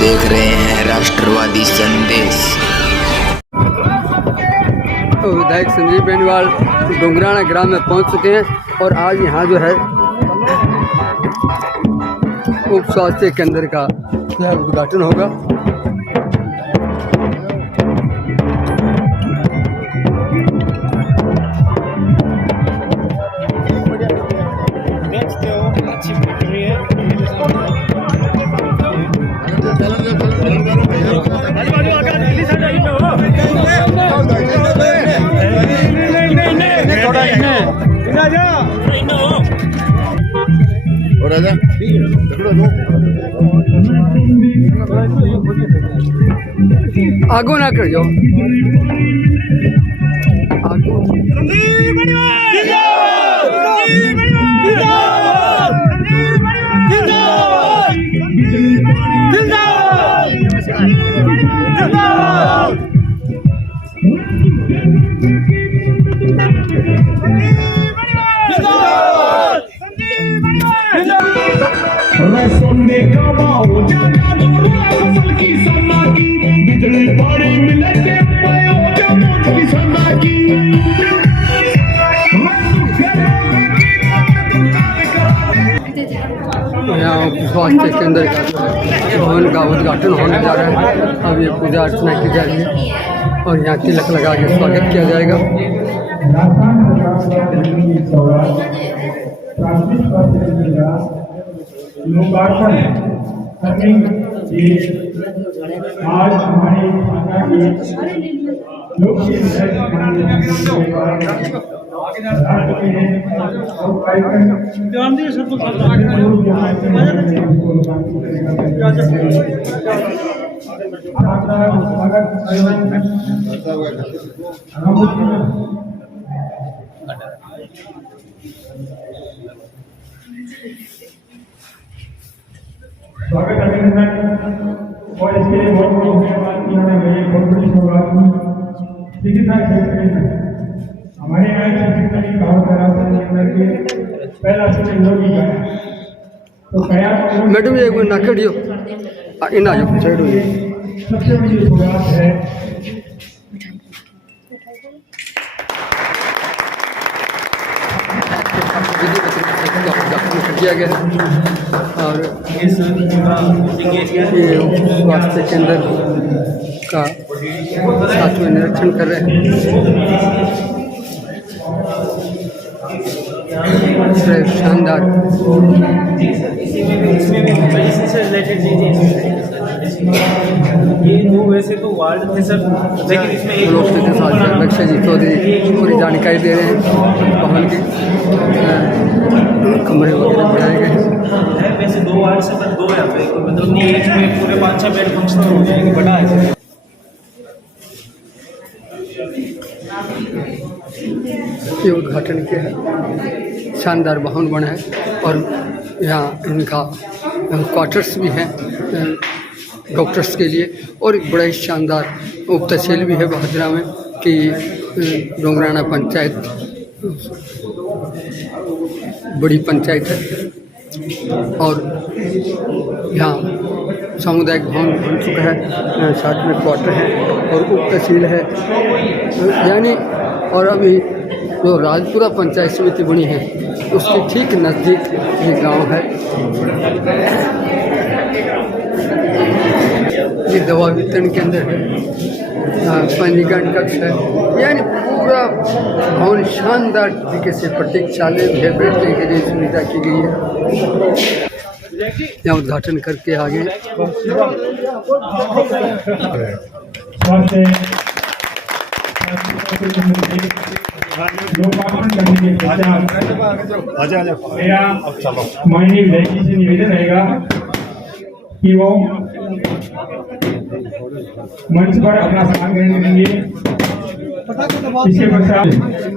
देख रहे हैं राष्ट्रवादी संदेश। तो विधायक संजीव बेनीवाल डोंगराना ग्राम में पहुंच चुके हैं और आज यहां जो है उप स्वास्थ्य केंद्र का उद्घाटन होगा। आगो ना कर जाओ स्वास्थ्य केंद्र भवन का उद्घाटन होने जा रहा है। अब ये पूजा अर्चना की जा रही है और यहाँ तिलक लगा के स्वागत किया जाएगा। आज हमारे स्वागत अभिनंदन और इसके लिए बहुत बहुत धन्यवाद कि उन्होंने मेरी बहुत बड़ी शुरुआत की। चिकित्सा क्षेत्र में हमारे यहाँ चिकित्सा की कहावत के पहला से योगी का तो कया मैडम ये कोई ना करियो इन आ जाओ साइड हो सबसे बड़ी शुरुआत है। किया गया और ये स्वास्थ्य केंद्र का सातवें निरीक्षण कर रहे हैं। शानदार ये वो वैसे तो वार्ड थे सर, लेकिन इसमें एक लोग के साथ लक्ष्य जी चौधरी पूरी जानकारी दे रहे हैं। भवन के कमरे वगैरह बनाए गए हैं। वैसे 2 वार्ड से पर 2 यहाँ पे मतलब नहीं, एक में पूरे 5-6 बेड फंक्शनल हो जाएंगे, बड़ा है। ये उद्घाटन किया है, शानदार भवन बना है और यहाँ इनका क्वार्टर्स भी हैं डॉक्टर्स के लिए और एक बड़ा ही शानदार उप तहसील भी है बहदरा में कि डोंगराना पंचायत बड़ी पंचायत है और यहाँ सामुदायिक भवन बन चुका है, साथ में क्वार्टर है और उप तहसील है यानी। और अभी जो राजपुरा पंचायत समिति बनी है उसके ठीक नज़दीक ये गांव है। ये दवा वितरण केंद्र है, पंजीकरण कक्ष है, यानी पूरा भवन शानदार तरीके से प्रतीक्षालय भी है, बैठने के लिए सुविधा की गई है। यहाँ उद्घाटन करके आगे माननीय विधायक जी से निवेदन रहेगा कि वो मंच पर अपना स्थान ग्रहण करेंगे। इसके पश्चात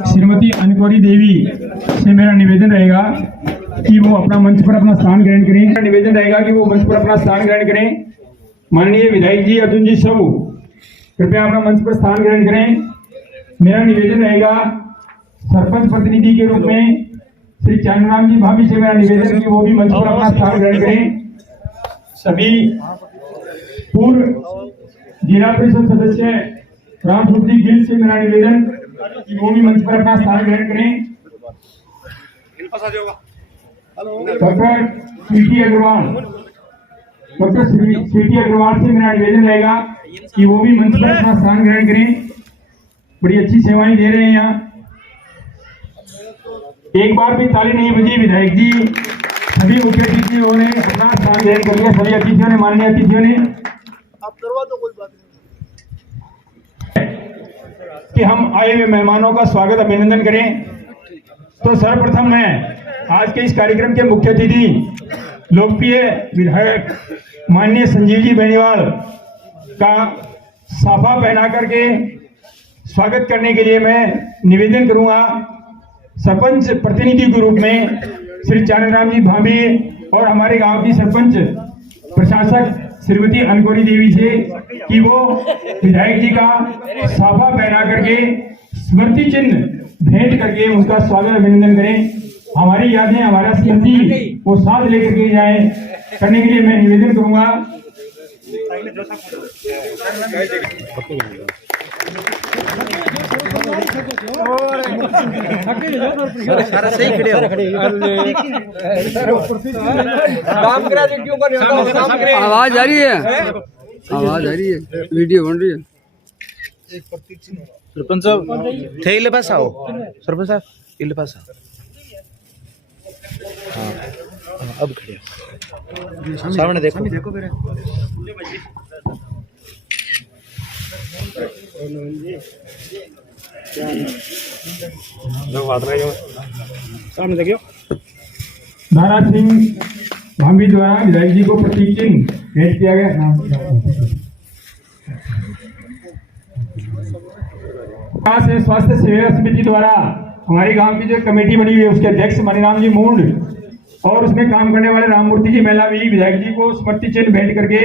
श्रीमती अनकोरी देवी से मेरा निवेदन रहेगा कि वो अपना मंच पर अपना स्थान ग्रहण करें। निवेदन रहेगा कि वो मंच पर अपना स्थान ग्रहण करें। माननीय विधायक जी अर्जुन जी सब कृपया अपना मंच पर स्थान ग्रहण करें। मेरा निवेदन रहेगा सरपंच प्रतिनिधि के रूप में श्री चंद्रराम जी भाभी से मेरा निवेदन कि वो भी मंच पर अपना स्थान ग्रहण करें। सभी पूर्व जिला परिषद सदस्य रामसूर्ति गिल से मेरा निवेदन कि वो भी मंच पर अपना स्थान ग्रहण करें। डॉक्टर सीटी अग्रवाल से मेरा निवेदन रहेगा कि वो भी मंच पर अपना स्थान ग्रहण करें। बड़ी अच्छी सेवाएं दे रहे हैं यहाँ। एक बार भी ताली नहीं बजी। विधायक जी सभी मुख्य अतिथियों ने अपना स्थान ग्रहण कर लिया। सभी अतिथियों ने, माननीय अतिथियों ने, आप करवा दो, कोई बात नहीं, कि हम आए हुए मेहमानों का स्वागत अभिनंदन करें। तो सर्वप्रथम मैं आज के इस कार्यक्रम के मुख्य अतिथि लोकप्रिय विधायक माननीय संजीव जी बेनीवाल का साफा पहना करके स्वागत करने के लिए मैं निवेदन करूंगा। सरपंच प्रतिनिधि के रूप में श्री चानराम जी भाभी और हमारे गांव की सरपंच प्रशासक श्रीमती अनकोरी देवी से कि वो विधायक जी का साफा पहना करके स्मृति चिन्ह भेंट करके उनका स्वागत अभिनंदन करें। हमारी यादें, हमारा स्मृति वो साथ लेकर के जाए, करने के लिए मैं निवेदन करूंगा। आवाज आ रही है, वीडियो बन रही है। सरपंच साहब थे इले पास आओ, सरपंच साहब इले पास आओ। हाँ अब खड़े सामने देखो मेरे। सामने देखियो। दारा सिंह भाभी द्वारा विधायक जी को प्रतीक चिन्ह भेंट किया गया। स्वास्थ्य सेवा समिति द्वारा हमारे गांव की जो कमेटी बनी हुई है उसके अध्यक्ष मणिराम जी मूंड और उसमें काम करने वाले राममूर्ति जी मेला भी विधायक जी को स्मृति चिन्ह भेंट करके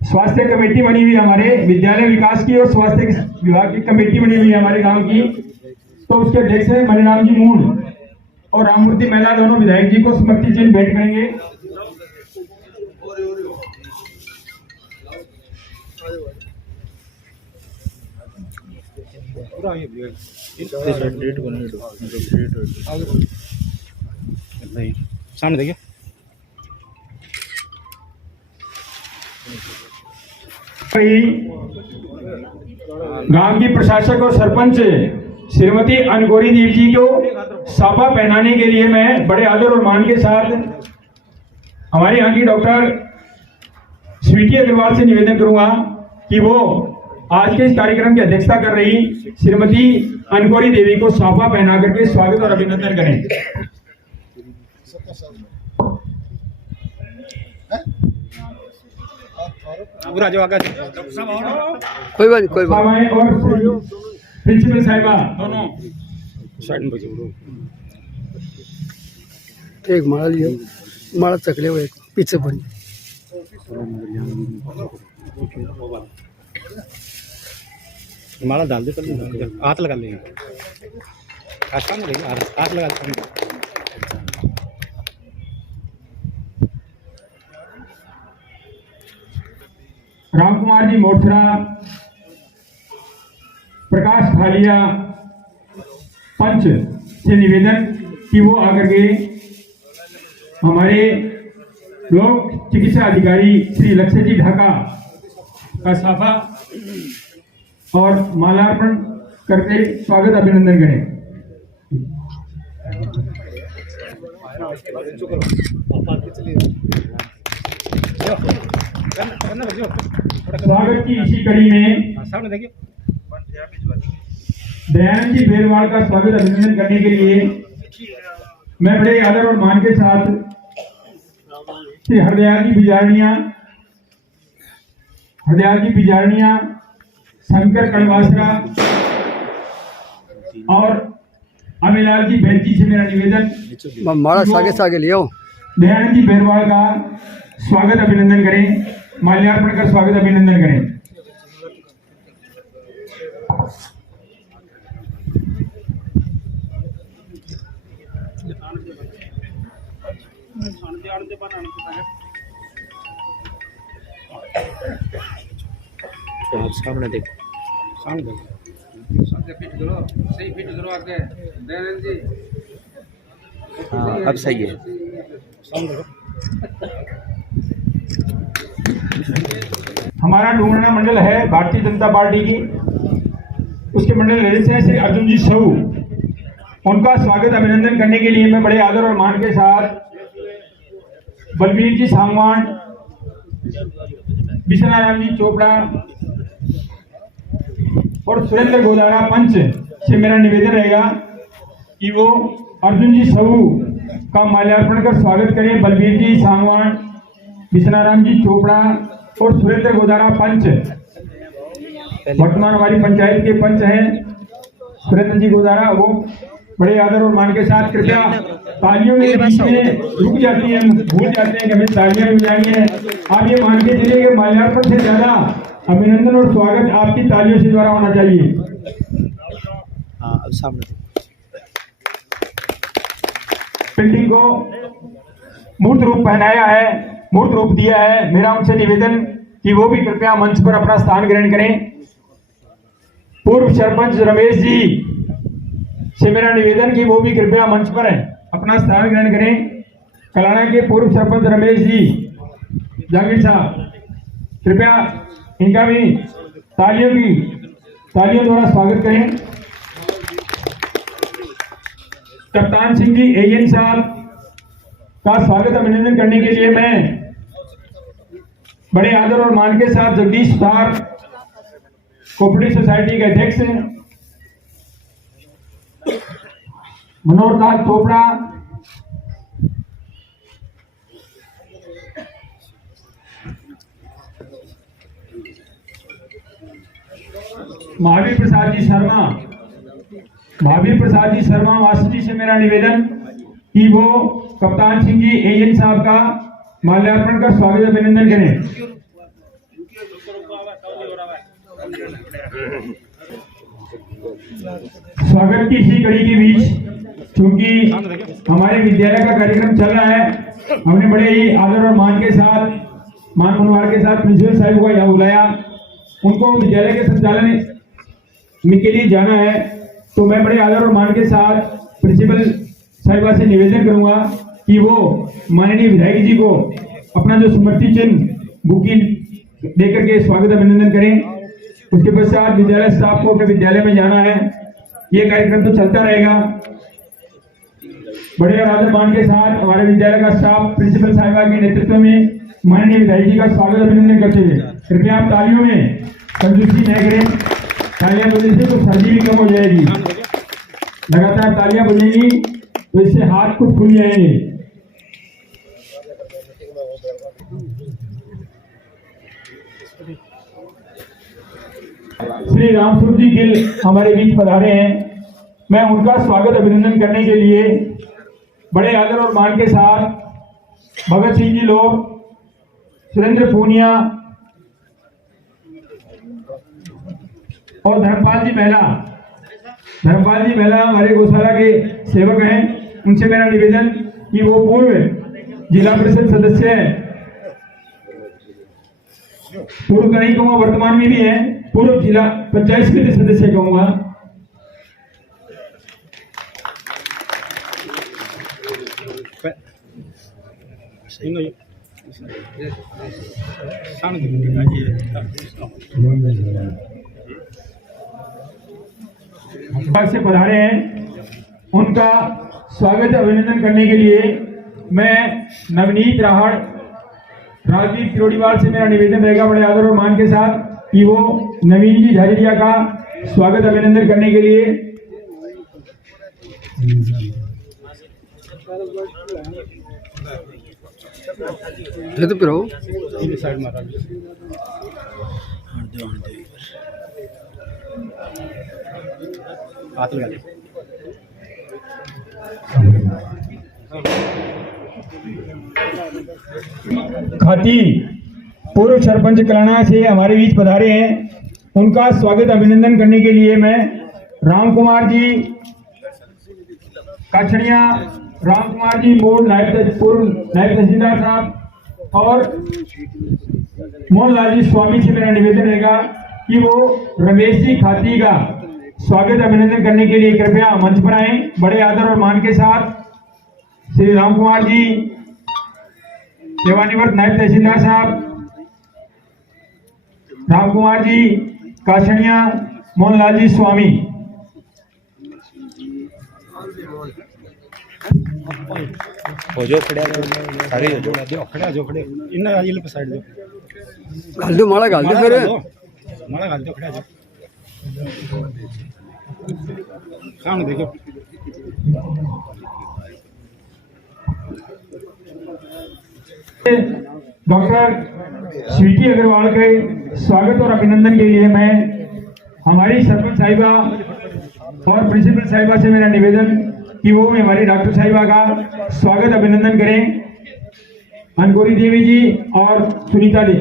स्वास्थ्य कमेटी बनी हुई हमारे विद्यालय विकास की और स्वास्थ्य विभाग की कमेटी बनी हुई है हमारे गांव की, तो उसके अध्यक्ष है मणिराम जी मूंड और राममूर्ति मेला दोनों विधायक जी को स्मृति चिन्ह भेंट करेंगे। सामने देखिए। गांव की प्रशासक और सरपंच श्रीमती अनगोरी देवी जी को साफा पहनाने के लिए मैं बड़े आदर और मान के साथ हमारे यहाँ की डॉक्टर स्वीटी अग्रवाल से निवेदन करूंगा कि वो आज के इस कार्यक्रम की अध्यक्षता कर रही श्रीमती अनगोरी देवी को साफा पहना करके स्वागत और अभिनंदन करें। कोई बात नहीं, कोई बात और प्रिंसिपल साहिबा दोनों नहीं। एक माला लियो, माला चकले हुए पीछे बनी। माला डाल दे, हाथ लगा लेंगे, हाथ लगा। राम कुमार जी मोटरा, प्रकाश खालिया पंच से निवेदन कि वो आकर के हमारे लोक चिकित्सा अधिकारी श्री लक्ष्य जी ढाका का साफा और मालार्पण करके स्वागत अभिनंदन करें। स्वागत की इसी कड़ी में सामने देखिए। दयानंद जी बेरवाल का स्वागत अभिनंदन करने के लिए मैं बड़े आदर और मान के साथ श्री हरदयाल जी बिजारनिया, शंकर कड़वासरा और अमिलाल जी बेंची से मेरा निवेदन माला सागे सागे लियो। दयानंद जी बेरवाल का स्वागत अभिनंदन करें, माल्यार्पण कर स्वागत अभिनंदन करें। सामने देखो। हाँ अब सही है। हमारा डूंगरना मंडल है भारतीय जनता पार्टी की, उसके मंडल अध्यक्ष हैं श्री अर्जुन जी साहू। उनका स्वागत अभिनंदन करने के लिए मैं बड़े आदर और मान के साथ बलबीर जी सांगवान, विश्वनारायण जी चोपड़ा और सुरेंद्र गोदारा पंच से मेरा निवेदन रहेगा कि वो अर्जुन जी साहू का माल्यार्पण कर स्वागत करें। बलबीर जी सांगवान, विश्वनारायण जी चोपड़ा और सुरेंद्र गोदारा पंच वर्तमान हमारी पंचायत के पंच हैं। सुरेंद्र जी गोदारा वो बड़े आदर और मान के साथ कृपया तालियों में बीच में रुक जाती है, भूल जाते हैं कि हमें तालियां भी बजानी है। आप ये मान के चलिए कि माल्यार्पण से ज्यादा अभिनंदन और स्वागत आपकी तालियों से द्वारा होना चाहिए। हाँ अब सामने बिल्डिंग को मूर्त रूप पहनाया है, मूर्त रूप दिया है। मेरा उनसे निवेदन कि वो भी कृपया मंच पर अपना स्थान ग्रहण करें। पूर्व सरपंच रमेश जी से मेरा निवेदन कि वो भी कृपया मंच पर अपना स्थान ग्रहण करें। कलाना के पूर्व सरपंच रमेश जी जागीर साहब, कृपया इनका भी तालियों द्वारा स्वागत करें। कप्तान सिंह जी एएन साहब का स्वागत अभिनंदन करने के लिए मैं बड़े आदर और मान के साथ जगदीश सुधार कोऑपरेटिव सोसाइटी के अध्यक्ष मनोहर लाल चोपड़ा, महावीर प्रसाद जी शर्मा वासी जी से मेरा निवेदन कि वो कप्तान सिंह जी एएन साहब का माल्यार्पण कर स्वागत अभिनंदन करें। स्वागत की इसी कड़ी के बीच क्योंकि हमारे विद्यालय का कार्यक्रम चल रहा है, हमने बड़े ही आदर और मान के साथ मान मनोहार के साथ प्रिंसिपल साहब को यहाँ बुलाया। उनको विद्यालय के संचालन के लिए जाना है, तो मैं बड़े आदर और मान के साथ प्रिंसिपल साहिबा से निवेदन करूंगा कि वो माननीय विधायक जी को अपना जो स्मृति चिन्ह बुकी देकर के स्वागत अभिनंदन करें। उसके पश्चात विद्यालय स्टाफ को अपने विद्यालय में जाना है। ये कार्यक्रम तो चलता रहेगा। बड़े और आदर मान के साथ हमारे विद्यालय का स्टाफ प्रिंसिपल साहिबा के नेतृत्व में माननीय विधायक जी का स्वागत अभिनंदन करते हुए कृपया आप तालियों में कंजूसी न करें। तालियां बजने से तो सर्दी भी कम हो जाएगी। लगातार तालियां बजेंगी तो इससे हाथ कुछ खुल जाएंगे। श्री रामस्वरूप जी गिल हमारे बीच पधारे हैं। मैं उनका स्वागत अभिनंदन करने के लिए बड़े आदर और मान के साथ भगत सिंह जी लोग, सुरेंद्र पूनिया और धर्मपाल जी महिला हमारे गौशाला के सेवक हैं। उनसे मेरा निवेदन कि वो पूर्व जिला परिषद सदस्य है, पूर्व नहीं कहूँगा, वर्तमान में भी है, पूर्व जिला पंचायत समिति सदस्य कहूँगा। से पधारे हैं, उनका स्वागत अभिनंदन करने के लिए मैं नवनीत राहड़, राजवीर किरोड़ीवाल से मेरा निवेदन रहेगा बड़े आदर और मान के साथ कि वो नवीन जी झाझड़िया का स्वागत अभिनंदन करने के लिए खाती पूर्व सरपंच कलाना से हमारे बीच पधारे हैं। उनका स्वागत अभिनंदन करने के लिए मैं राम कुमार जी काछड़िया, राम कुमार जी मूल पूर्व नायब तहसीलदार साहब, और मोहनलाल जी स्वामी से मेरा निवेदन रहेगा कि वो रमेश जी खाती का स्वागत अभिनंदन करने के लिए कृपया मंच पर आए। बड़े आदर और मान के साथ श्री राम कुमार जी, सेवानिवृत्त नायब तहसीलदार साहब, राम कुमार जी काछड़िया, मोहनलाल जी स्वामी। हो जाओ खड़े सारे हो जाओ खड़ा जो खड़े इन आजिल पे साइड दो घाल दो माला घाल दो फिर माला घाल दो खड़ा जो काम देखो डॉक्टर स्वीटी अग्रवाल के स्वागत और अभिनंदन के लिए मैं हमारी सरपंच साहिबा और प्रिंसिपल साहिबा से मेरा निवेदन कि वो हमारी डॉक्टर साहिबा का स्वागत अभिनंदन करें। अनकोरी देवी जी और सुनीता जी।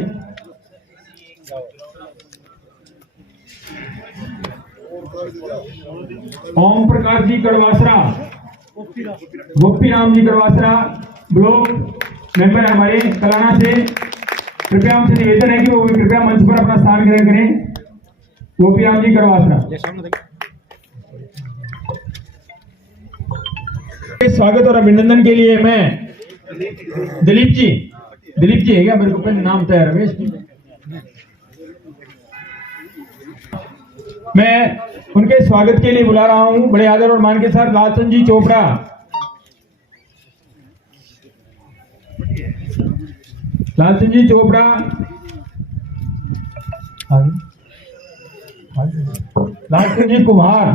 ओम प्रकाश जी कड़वासरा, गोपी राम जी कड़वासरा ब्लॉक मेंबर हमारे कलाना से, कृपया हमसे निवेदन है कि वो कृपया मंच पर अपना स्थान ग्रहण करें। गोपी राम जी कड़वासरा। स्वागत और अभिनंदन के लिए मैं दिलीप जी है क्या? मेरे को पहले नाम था रमेश जी। मैं उनके स्वागत के लिए बुला रहा हूं बड़े आदर और मान के साथ लालचंद जी चोपड़ा। लालचंद जी चोपड़ा, लालचंद जी कुमार,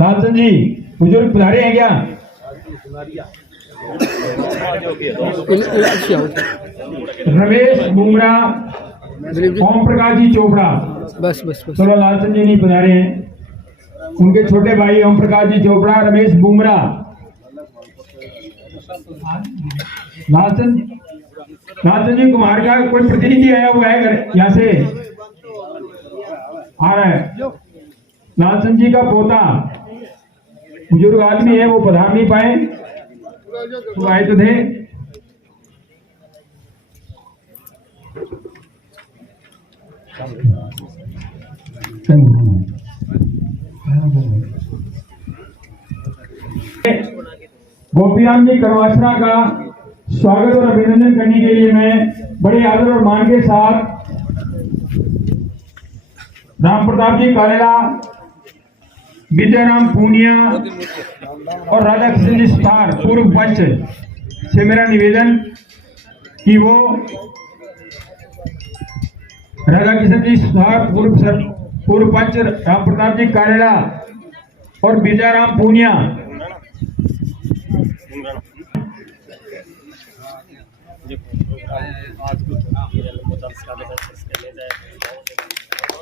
लालचंद जी बुजुर्ग पधारे हैं क्या? रमेश बुमरा, ओम प्रकाश जी चोपड़ा। बस बस बस चलो लालचंद जी नहीं पधारे हैं, उनके छोटे भाई ओम प्रकाश जी चोपड़ा, रमेश बुमरा, लालचंद जी कुमार का कोई प्रतिनिधि आया हुआ है यहाँ से आ रहा है। लालचंद जी का पोता बुजुर्ग आदमी है, वो पधार नहीं पाए, तो आए तो थे। गोपीराम जी करवासना का स्वागत और अभिनंदन करने के लिए मैं बड़े आदर और मान के साथ राम प्रताप जी कारेला, विद्याराम पूनिया और राधा कृष्ण जी स्टार पूर्व पंच से मेरा निवेदन कि वो राधा कृष्ण जी स्टार पूर्व पंच राम प्रताप जी कारेला और विद्याराम पूनिया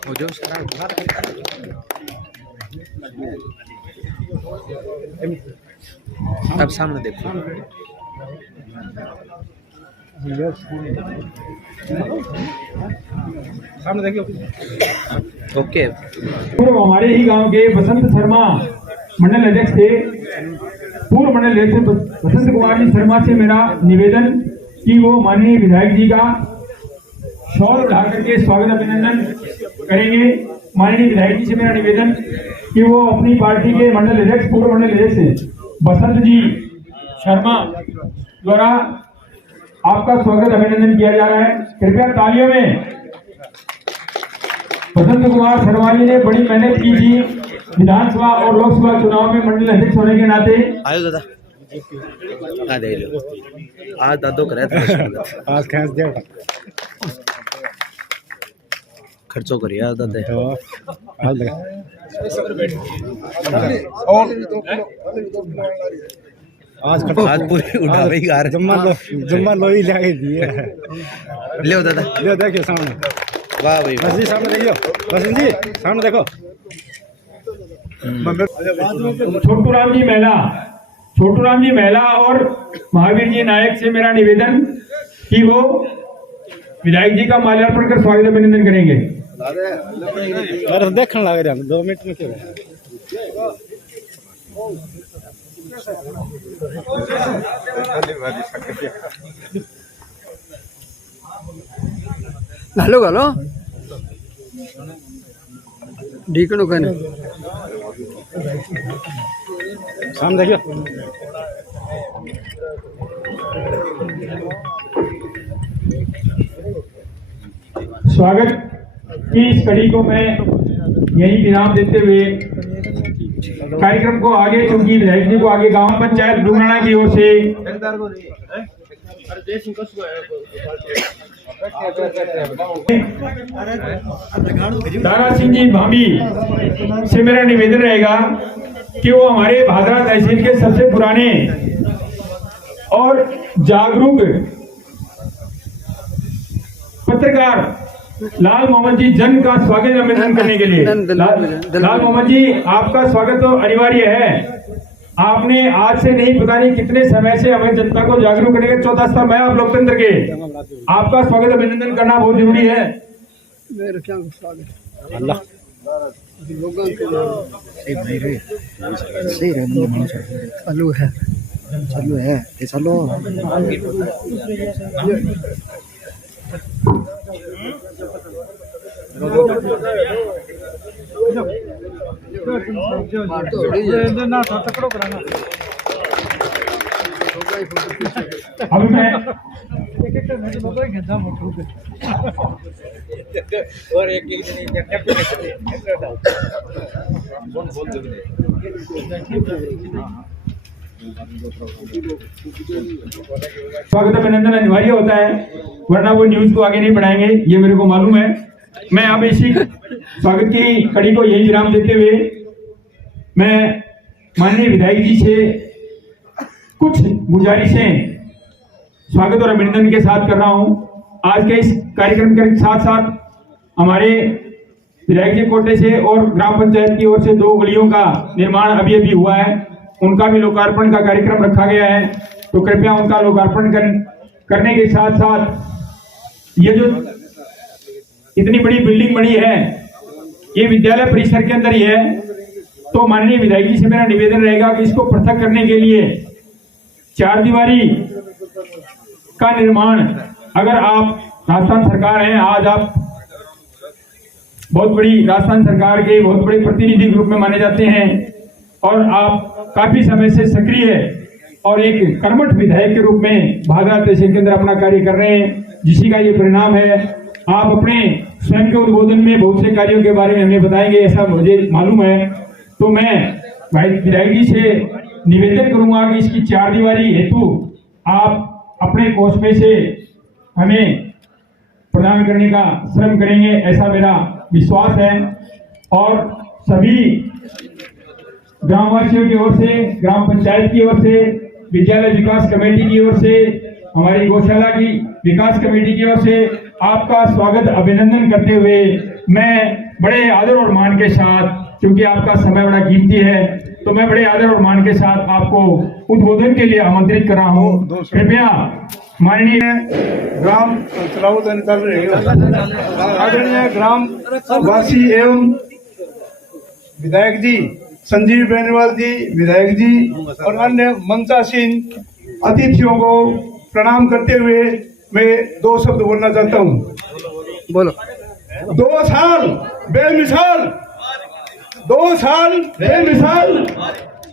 हो जाओ सारा अब सामने देखो। सामने देखिए ओके। पूर्व हमारे ही गांव के बसंत शर्मा मंडल अध्यक्ष थे, पूर्व मंडल अध्यक्ष बसंत कुमार जी शर्मा से मेरा निवेदन कि वो माननीय विधायक जी का शॉल उठा करके स्वागत अभिनंदन करेंगे। माननीय विधायक जी से मेरा निवेदन कि वो अपनी पार्टी के मंडल अध्यक्ष पूर्व मंडल अध्यक्ष बसंत जी शर्मा द्वारा आपका स्वागत अभिनंदन किया जा रहा है। कृपया तालियों में। बसंत कुमार शर्मा जी ने बड़ी मेहनत की थी विधानसभा और लोकसभा चुनाव में मंडल अध्यक्ष होने के नाते। आयो दादा आ दे लो आ दादो करे आज खैस दे खर्चो करिए दादा आज लगा आज पूरी उठा भाई यार जम्मा लो ही लाके दिए ले दादा ले देखिए सामने। वाह भाई बस जी सामने देखियो, बस जी सामने देखो। छोटू राम जी महिला और महावीर जी नायक से मेरा निवेदन कि वो विधायक जी का माल्यार्पण कर स्वागत अभिनंदन करेंगे। देखने लग रहा 2 मिनट में क्यों घालो घालो ढीकणो कहने सामने देखियो स्वागत की इस कड़ी को मैं यही विराम देते हुए कार्यक्रम को आगे, चूंकि विधायक जी को आगे गांव पंचायत डुमराना की ओर से दारा सिंह जी भाभी से मेरा निवेदन रहेगा कि वो हमारे भादरा तहसील के सबसे पुराने और जागरूक पत्रकार लाल मोहम्मद जी जन का स्वागत अभिनंदन करने के लिए। लाल मोहम्मद जी, आपका स्वागत तो अनिवार्य है। आपने आज से नहीं, पता नहीं कितने समय से हमें जनता को जागरूक करने के 14 साल में आप लोकतंत्र के, आपका स्वागत अभिनंदन करना बहुत जरूरी है। मेरा क्या स्वागत अल्लाह सही चालू है ये चलो अभी मैं और एक स्वागत अभिनंदन अनिवार्य होता है, वरना वो न्यूज को आगे नहीं बढ़ाएंगे, ये मेरे को मालूम है। मैं अब इसी स्वागत की कड़ी को यही विराम देते हुए मैं माननीय विधायक जी से कुछ गुजारिशें स्वागत और अभिनंदन के साथ कर रहा हूं। आज के इस कार्यक्रम के साथ साथ हमारे विधायक जी कोटे से और ग्राम पंचायत की ओर से 2 गलियों का निर्माण अभी अभी हुआ है, उनका भी लोकार्पण का कार्यक्रम रखा गया है। तो कृपया उनका लोकार्पण करने के साथ साथ ये जो इतनी बड़ी बिल्डिंग बनी है, ये विद्यालय परिसर के अंदर ही है, तो माननीय विधायक जी से मेरा निवेदन रहेगा कि इसको पृथक करने के लिए 4 दीवारी का निर्माण, अगर आप राजस्थान सरकार हैं, आज आप बहुत बड़ी राजस्थान सरकार के बहुत बड़े प्रतिनिधि के रूप में माने जाते हैं और आप काफी समय से सक्रिय और एक कर्मठ विधायक के रूप में भादरा तहसील के अंदर अपना कार्य कर रहे हैं, जिसी का ये परिणाम है। आप अपने स्वयं के उद्बोधन में बहुत से कार्यों के बारे में हमें बताएंगे, ऐसा मुझे मालूम है। तो मैं विधायक जी से निवेदन करूंगा कि इसकी 4 दीवारी हेतु आप अपने कोष में से हमें प्रदान करने का श्रम करेंगे, ऐसा मेरा विश्वास है। और सभी ग्रामवासियों की ओर से, ग्राम पंचायत की ओर से, विद्यालय विकास कमेटी की ओर से, हमारी गौशाला की विकास कमेटी की ओर से आपका स्वागत अभिनंदन करते हुए मैं बड़े आदर और मान के साथ, क्योंकि आपका समय बड़ा कीमती है, तो मैं बड़े आदर और मान के साथ आपको उद्बोधन के लिए आमंत्रित कर रहा हूँ। कृपया माननीय ग्राम आदरणीय ग्राम वासी एवं विधायक जी संजीव बेनीवाल जी, विधायक जी और अन्य मंचासीन अतिथियों को प्रणाम करते हुए मैं 2 शब्द बोलना चाहता हूँ। बोलो। 2 साल बेमिसाल, 2 साल बेमिसाल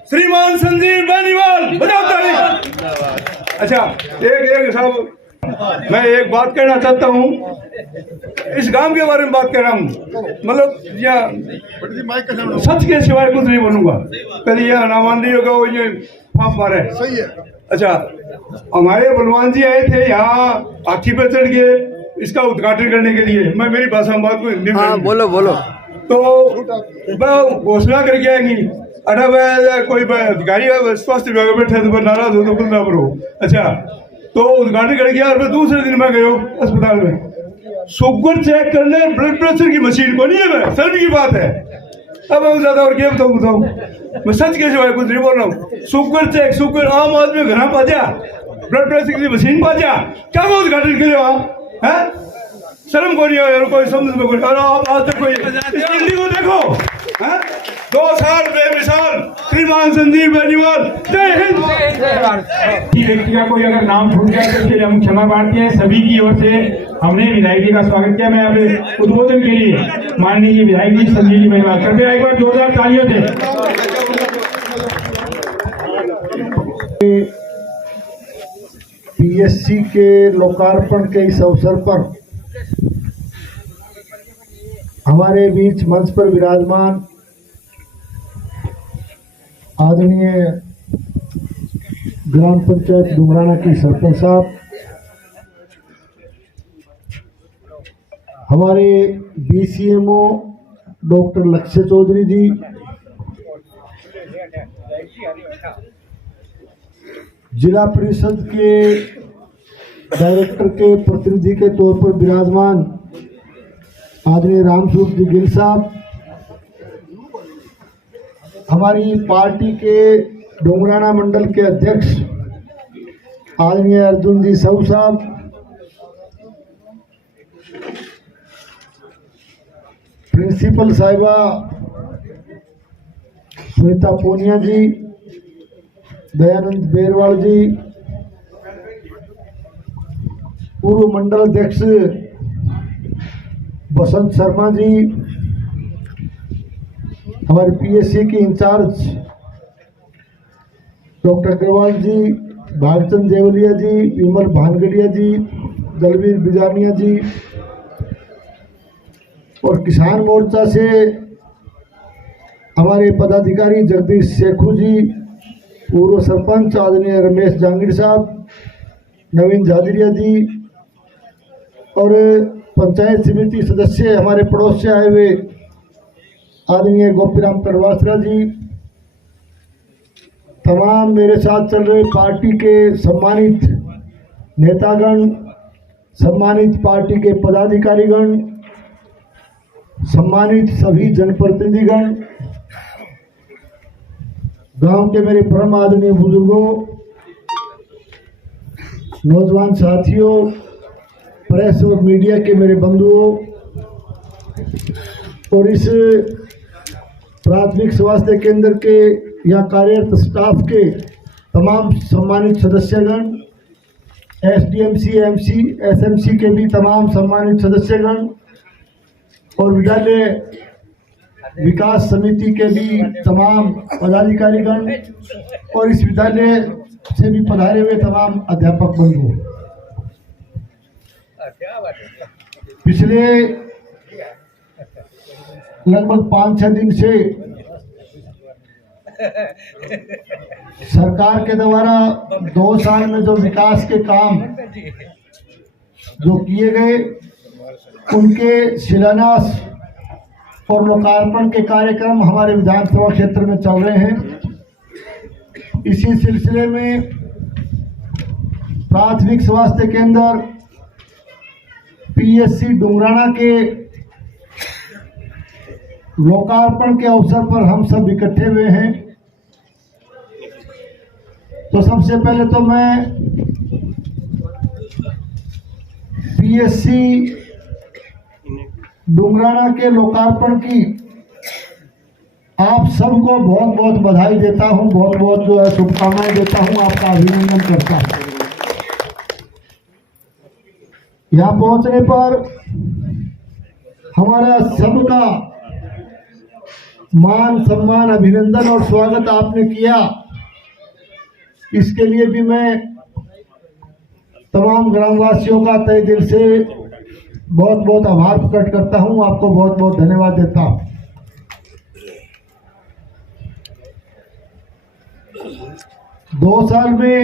श्रीमान संजीव बेनीवाल, बजाओ ताली। अच्छा, एक साहब, मैं एक बात कहना चाहता हूँ, इस गांव के बारे में बात कर रहा हूँ, मतलब सच के सिवाय कुछ नहीं बोलूंगा। कभी यह नामान नहीं होगा, वो ये फाफ मारे। सही है। अच्छा, हमारे बलवान जी आए थे यहाँ, हाथी पे चढ़ के इसका उद्घाटन करने के लिए। मैं मेरी भाषा में बात को हिंदी में बोलो बोलो। तो घोषणा करके आएंगी, अरे कोई अधिकारी स्वास्थ्य विभाग में बैठे तो नाराज हो तो कुछ ना करो। अच्छा, तो उद्घाटन करके और मैं दूसरे दिन में गयो अस्पताल में, शुगर चेक करने ब्लड प्रेशर की मशीन को नहीं है, मैं सर्व की बात है। अब मैं ज्यादा और क्या बताऊँ, मैं सच के सिवाय कुछ नहीं बोल रहा हूँ। शुगर चेक, शुगर आम आदमी घर पाजा, ब्लड प्रेशर की मशीन पाजा, क्या मैं उद्घाटन करे वहाँ है? शर्म को नहीं है, कोई समझ में कोई। और आज तक कोई इस बिल्डिंग को देखो, हाँ? 2 साल बेमिसाल श्रीमान संजीव बेनीवाल। जय हिंद। कि व्यक्ति का कोई अगर नाम छूट जाए तो इसके लिए हम क्षमा प्रार्थी हैं। सभी की ओर से हमने विधायक जी का स्वागत किया। मैं अब उद्बोधन के लिए माननीय विधायक जी संजीव जी बेनीवाल, कृपया एक बार जोरदार तालियों से। पीएससी के लोकार्पण के इस अवसर पर हमारे बीच मंच पर विराजमान आदरणीय ग्राम पंचायत डुमराना की सरपंच साहब, हमारे बीसीएमओ डॉक्टर लक्ष्य चौधरी जी, जिला परिषद के डायरेक्टर के प्रतिनिधि के तौर पर विराजमान आदरणीय रामस्वरूप जी गिल साहब, हमारी पार्टी के डोंगराना मंडल के अध्यक्ष आदरणीय अर्जुन जी साहू साहब, प्रिंसिपल साहिबा सुनीता पूनिया जी, दयानंद बेरवाल जी, पूर्व मंडल अध्यक्ष बसंत शर्मा जी, हमारे पीएससी के इंचार्ज डॉक्टर अग्रवाल जी, भागचंद देवलिया जी, विमल भानगड़िया जी, दलवीर बिजानिया जी, और किसान मोर्चा से हमारे पदाधिकारी जगदीश शेखू जी, पूर्व सरपंच आदरणीय रमेश जांगीर साहब, नवीन जादिरिया जी, और पंचायत समिति सदस्य हमारे पड़ोस से आए हुए आदरणीय गोपीराम करवासरा जी, तमाम मेरे साथ चल रहे पार्टी के सम्मानित नेतागण, सम्मानित पार्टी के पदाधिकारीगण, सम्मानित सभी जनप्रतिनिधिगण, गांव के मेरे परम आदरणीय बुजुर्गों, नौजवान साथियों, प्रेस और मीडिया के मेरे बंधुओं, और इस प्राथमिक स्वास्थ्य केंद्र के यहाँ कार्यरत स्टाफ के तमाम सम्मानित सदस्यगण, एसडीएमसी, एमसी, एसएमसी के भी तमाम सम्मानित सदस्यगण, और विद्यालय विकास समिति के भी तमाम पदाधिकारीगण, और इस विद्यालय से भी पधारे हुए तमाम अध्यापक बंधु, पिछले लगभग 5-6 दिन से सरकार के द्वारा 2 साल में जो विकास के काम जो किए गए, उनके शिलान्यास और लोकार्पण के कार्यक्रम हमारे विधानसभा क्षेत्र में चल रहे हैं। इसी सिलसिले में प्राथमिक स्वास्थ्य केंद्र पीएससी डुमराना के लोकार्पण के अवसर पर हम सब इकट्ठे हुए हैं। तो सबसे पहले तो मैं पीएससी डुमराना के लोकार्पण की आप सबको बहुत बहुत बधाई देता हूं, बहुत बहुत जो है शुभकामनाएं देता हूं, आपका अभिनंदन करता हूं। यहाँ पहुंचने पर हमारा सबका मान सम्मान, अभिनंदन और स्वागत आपने किया, इसके लिए भी मैं तमाम ग्रामवासियों का तहे दिल से बहुत बहुत आभार प्रकट करता हूं, आपको बहुत बहुत धन्यवाद देता हूं। 2 साल में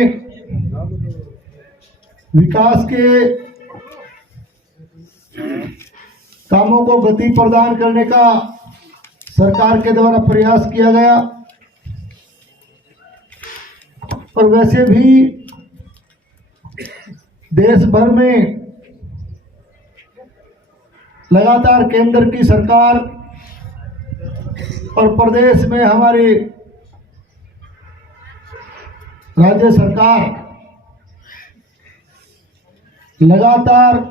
विकास के कामों को गति प्रदान करने का सरकार के द्वारा प्रयास किया गया, और वैसे भी देश भर में लगातार केंद्र की सरकार और प्रदेश में हमारी राज्य सरकार लगातार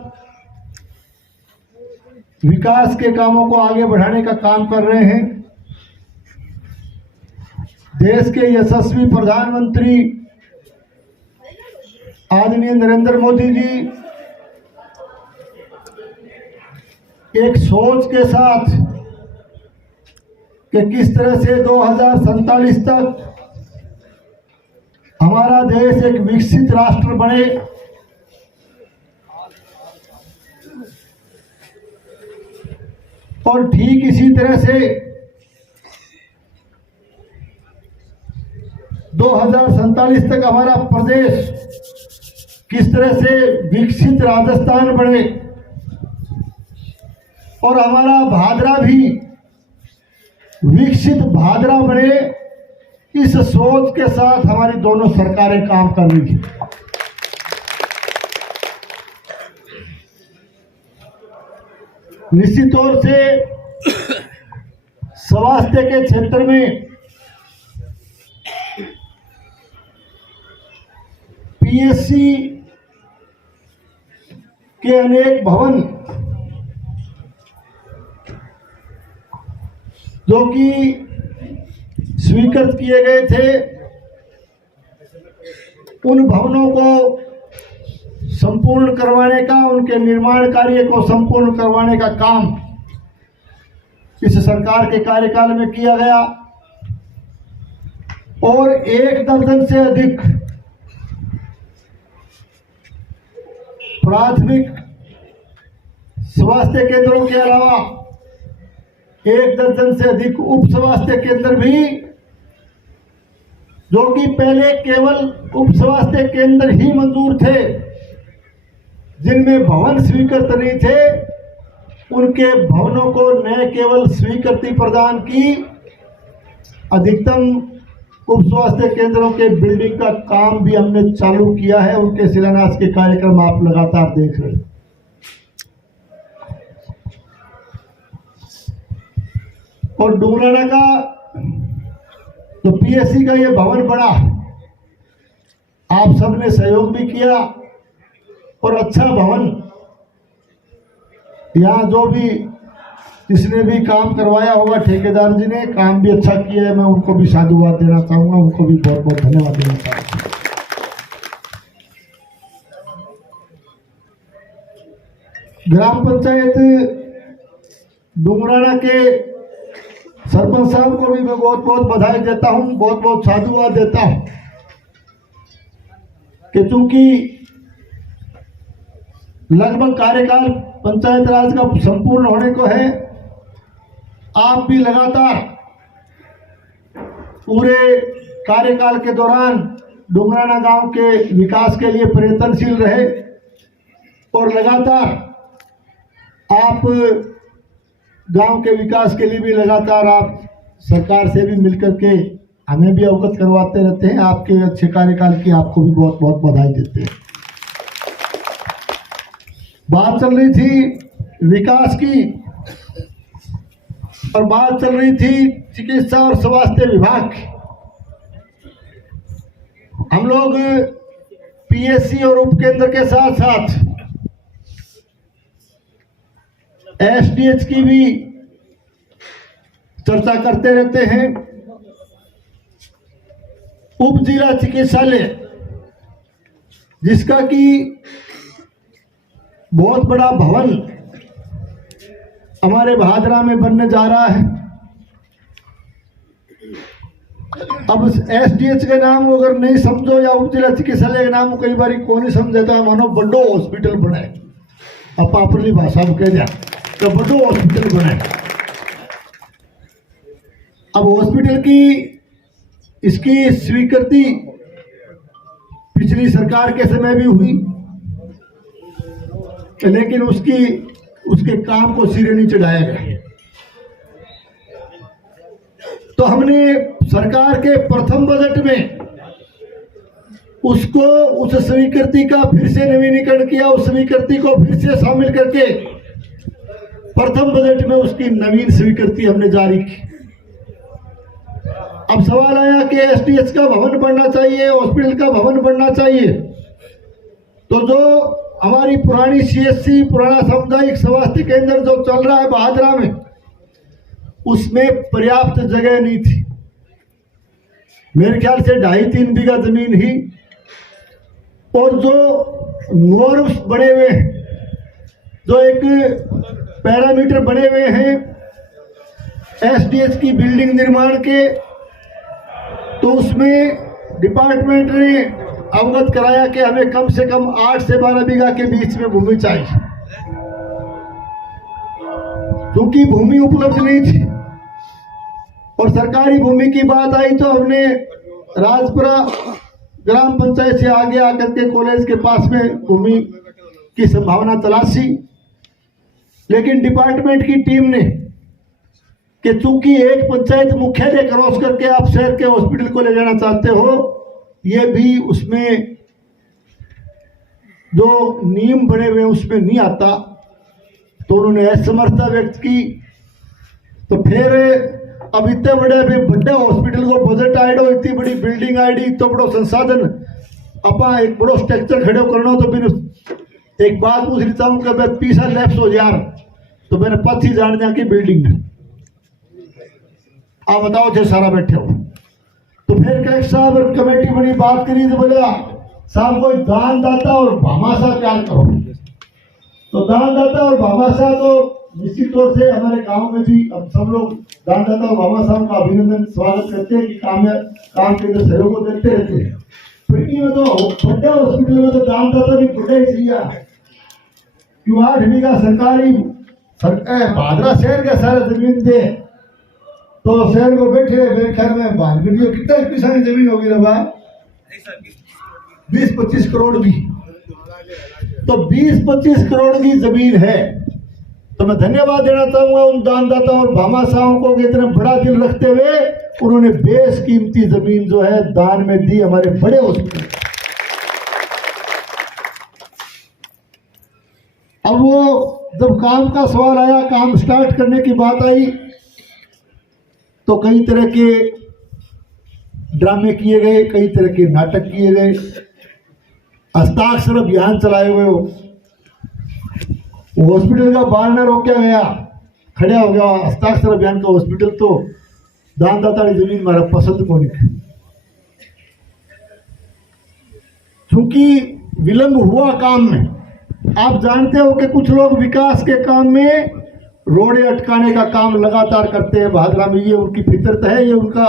विकास के कामों को आगे बढ़ाने का काम कर रहे हैं। देश के यशस्वी प्रधानमंत्री आदरणीय नरेंद्र मोदी जी एक सोच के साथ कि किस तरह से 2047 तक हमारा देश एक विकसित राष्ट्र बने, और ठीक इसी तरह से 2047 तक हमारा प्रदेश किस तरह से विकसित राजस्थान बने और हमारा भादरा भी विकसित भादरा बने, इस सोच के साथ हमारी दोनों सरकारें काम कर रही हैं। निश्चित तौर से स्वास्थ्य के क्षेत्र में पीएससी के अनेक भवन जो कि स्वीकृत किए गए थे, उन भवनों को संपूर्ण करवाने का, उनके निर्माण कार्य को संपूर्ण करवाने का काम इस सरकार के कार्यकाल में किया गया और 1 दर्जन से अधिक प्राथमिक स्वास्थ्य केंद्रों के अलावा 1 दर्जन से अधिक उप स्वास्थ्य केंद्र भी, जो कि पहले केवल उप स्वास्थ्य केंद्र ही मंजूर थे, जिनमें भवन स्वीकृत नहीं थे, उनके भवनों को न केवल स्वीकृति प्रदान की, अधिकतम उप स्वास्थ्य केंद्रों के बिल्डिंग का काम भी हमने चालू किया है। उनके शिलान्यास के कार्यक्रम आप लगातार देख रहे हैं। और डुमराना का तो पीएससी का ये भवन बना, आप सबने सहयोग भी किया और अच्छा भवन, यहाँ जो भी जिसने भी काम करवाया होगा, ठेकेदार जी ने काम भी अच्छा किया है, मैं उनको भी साधुवाद देना चाहूंगा, उनको भी बहुत बहुत धन्यवाद देना चाहूंगा। ग्राम पंचायत डुमराना के सरपंच साहब को भी मैं बहुत बहुत बधाई देता हूं, बहुत बहुत साधुवाद देता हूं कि चूंकि लगभग कार्यकाल पंचायत राज का संपूर्ण होने को है, आप भी लगातार पूरे कार्यकाल के दौरान डुमराना गांव के विकास के लिए प्रयत्नशील रहे और लगातार आप गांव के विकास के लिए भी लगातार आप सरकार से भी मिलकर के हमें भी अवगत करवाते रहते हैं। आपके अच्छे कार्यकाल की आपको भी बहुत बहुत बधाई देते हैं। बात चल रही थी विकास की और बात चल रही थी चिकित्सा और स्वास्थ्य विभाग की। हम लोग पीएससी और उपकेंद्र के साथ साथ एसडीएच की भी चर्चा करते रहते हैं। उप जिला चिकित्सालय, जिसका कि बहुत बड़ा भवन हमारे भादरा में बनने जा रहा है। अब एसडीएच के नाम अगर नहीं समझो या उप जिला चिकित्सालय के नाम कई बार को नहीं समझेगा, मानो बड़ो हॉस्पिटल बनाए, अब पापरली भाषा में कह दिया तो बड़ो हॉस्पिटल बनाए। अब हॉस्पिटल की इसकी स्वीकृति पिछली सरकार के समय भी हुई, लेकिन उसके काम को सिरे नहीं चढ़ाया गया। तो हमने सरकार के प्रथम बजट में उस स्वीकृति का फिर से नवीनीकरण किया, उस स्वीकृति को फिर से शामिल करके प्रथम बजट में उसकी नवीन स्वीकृति हमने जारी की। अब सवाल आया कि एसडीएच का भवन बनना चाहिए, हॉस्पिटल का भवन बनना चाहिए, तो जो हमारी पुरानी सीएससी, पुराना सामुदायिक स्वास्थ्य केंद्र जो चल रहा है भादरा में, उसमें पर्याप्त जगह नहीं थी। मेरे ख्याल से 2.5-3 बीघा जमीन ही, और जो नॉर्म्स बने हुए हैं, जो एक पैरामीटर बने हुए हैं एसडीएच की बिल्डिंग निर्माण के, तो उसमें डिपार्टमेंट ने अवगत कराया कि हमें कम से कम 8 से 12 बीघा के बीच में भूमि चाहिए, क्योंकि भूमि उपलब्ध नहीं थी। और सरकारी भूमि की बात आई तो हमने राजपुरा ग्राम पंचायत से आगे आकर के कॉलेज के पास में भूमि की संभावना तलाशी, लेकिन डिपार्टमेंट की टीम ने कि चूंकि एक पंचायत मुख्यालय क्रॉस करके आप शहर के हॉस्पिटल को ले जाना चाहते हो, ये भी उसमें जो नियम बने हुए उसमें नहीं आता, तो उन्होंने असमर्थता व्यक्त की। तो फिर अब इतने बड़े हॉस्पिटल को बजट आइडो, इतनी बड़ी बिल्डिंग आईडी, इतना बड़ो संसाधन, अपा एक बड़ो स्ट्रक्चर खड़े करना, तो फिर एक बात पूछ लेता हूँ कि मैं पैसा लैप्स हो यार, तो मैंने पथी जान जा की बिल्डिंग में आप बताओ थे सारा बैठे हो। तो फिर कलेक्टर साहब कमेटी बड़ी बात करी, तो बोला साहब कोई दानदाता और भामाशाह क्या करो। तो दानदाता और भामाशाह तो निश्चित तौर से हमारे गांव में भी अब सब लोग दानदाता और भामाशाह का अभिनंदन स्वागत करते हैं कि काम के अंदर सहयोग को देते रहते हैं। फिर में तो बड़े हॉस्पिटल में तो दानदाता भी बड़े ही चाहिए, क्यों 8 बीघा सरकारी भादरा शहर के सारे जमीन दे, तो शहर को बैठे मेरे ख्याल में भानगढ़ियों कितना पैसा की जमीन होगी ना भाई, 20-25 करोड़ भी, तो 20-25 करोड़ की जमीन है। तो मैं धन्यवाद देना चाहूंगा उन दानदाताओं और भामाशाहों को, इतना बड़ा दिल रखते हुए उन्होंने बेशकीमती जमीन जो है दान में दी हमारे बड़े हॉस्पिटल। अब वो जब काम का सवाल आया, काम स्टार्ट करने की बात आई, तो कई तरह के ड्रामे किए गए, कई तरह के नाटक किए गए, हस्ताक्षर अभियान चलाए हुए हो, हॉस्पिटल का बाहर न रोका गया, खड़ा हो गया हस्ताक्षर अभियान का हॉस्पिटल, तो दानदाता की जमीन हमारा पसंद को नहीं। क्योंकि विलंब हुआ काम में, आप जानते हो कि कुछ लोग विकास के काम में रोड़े अटकाने का काम लगातार करते हैं भादरा में, ये उनकी फितरत है, ये उनका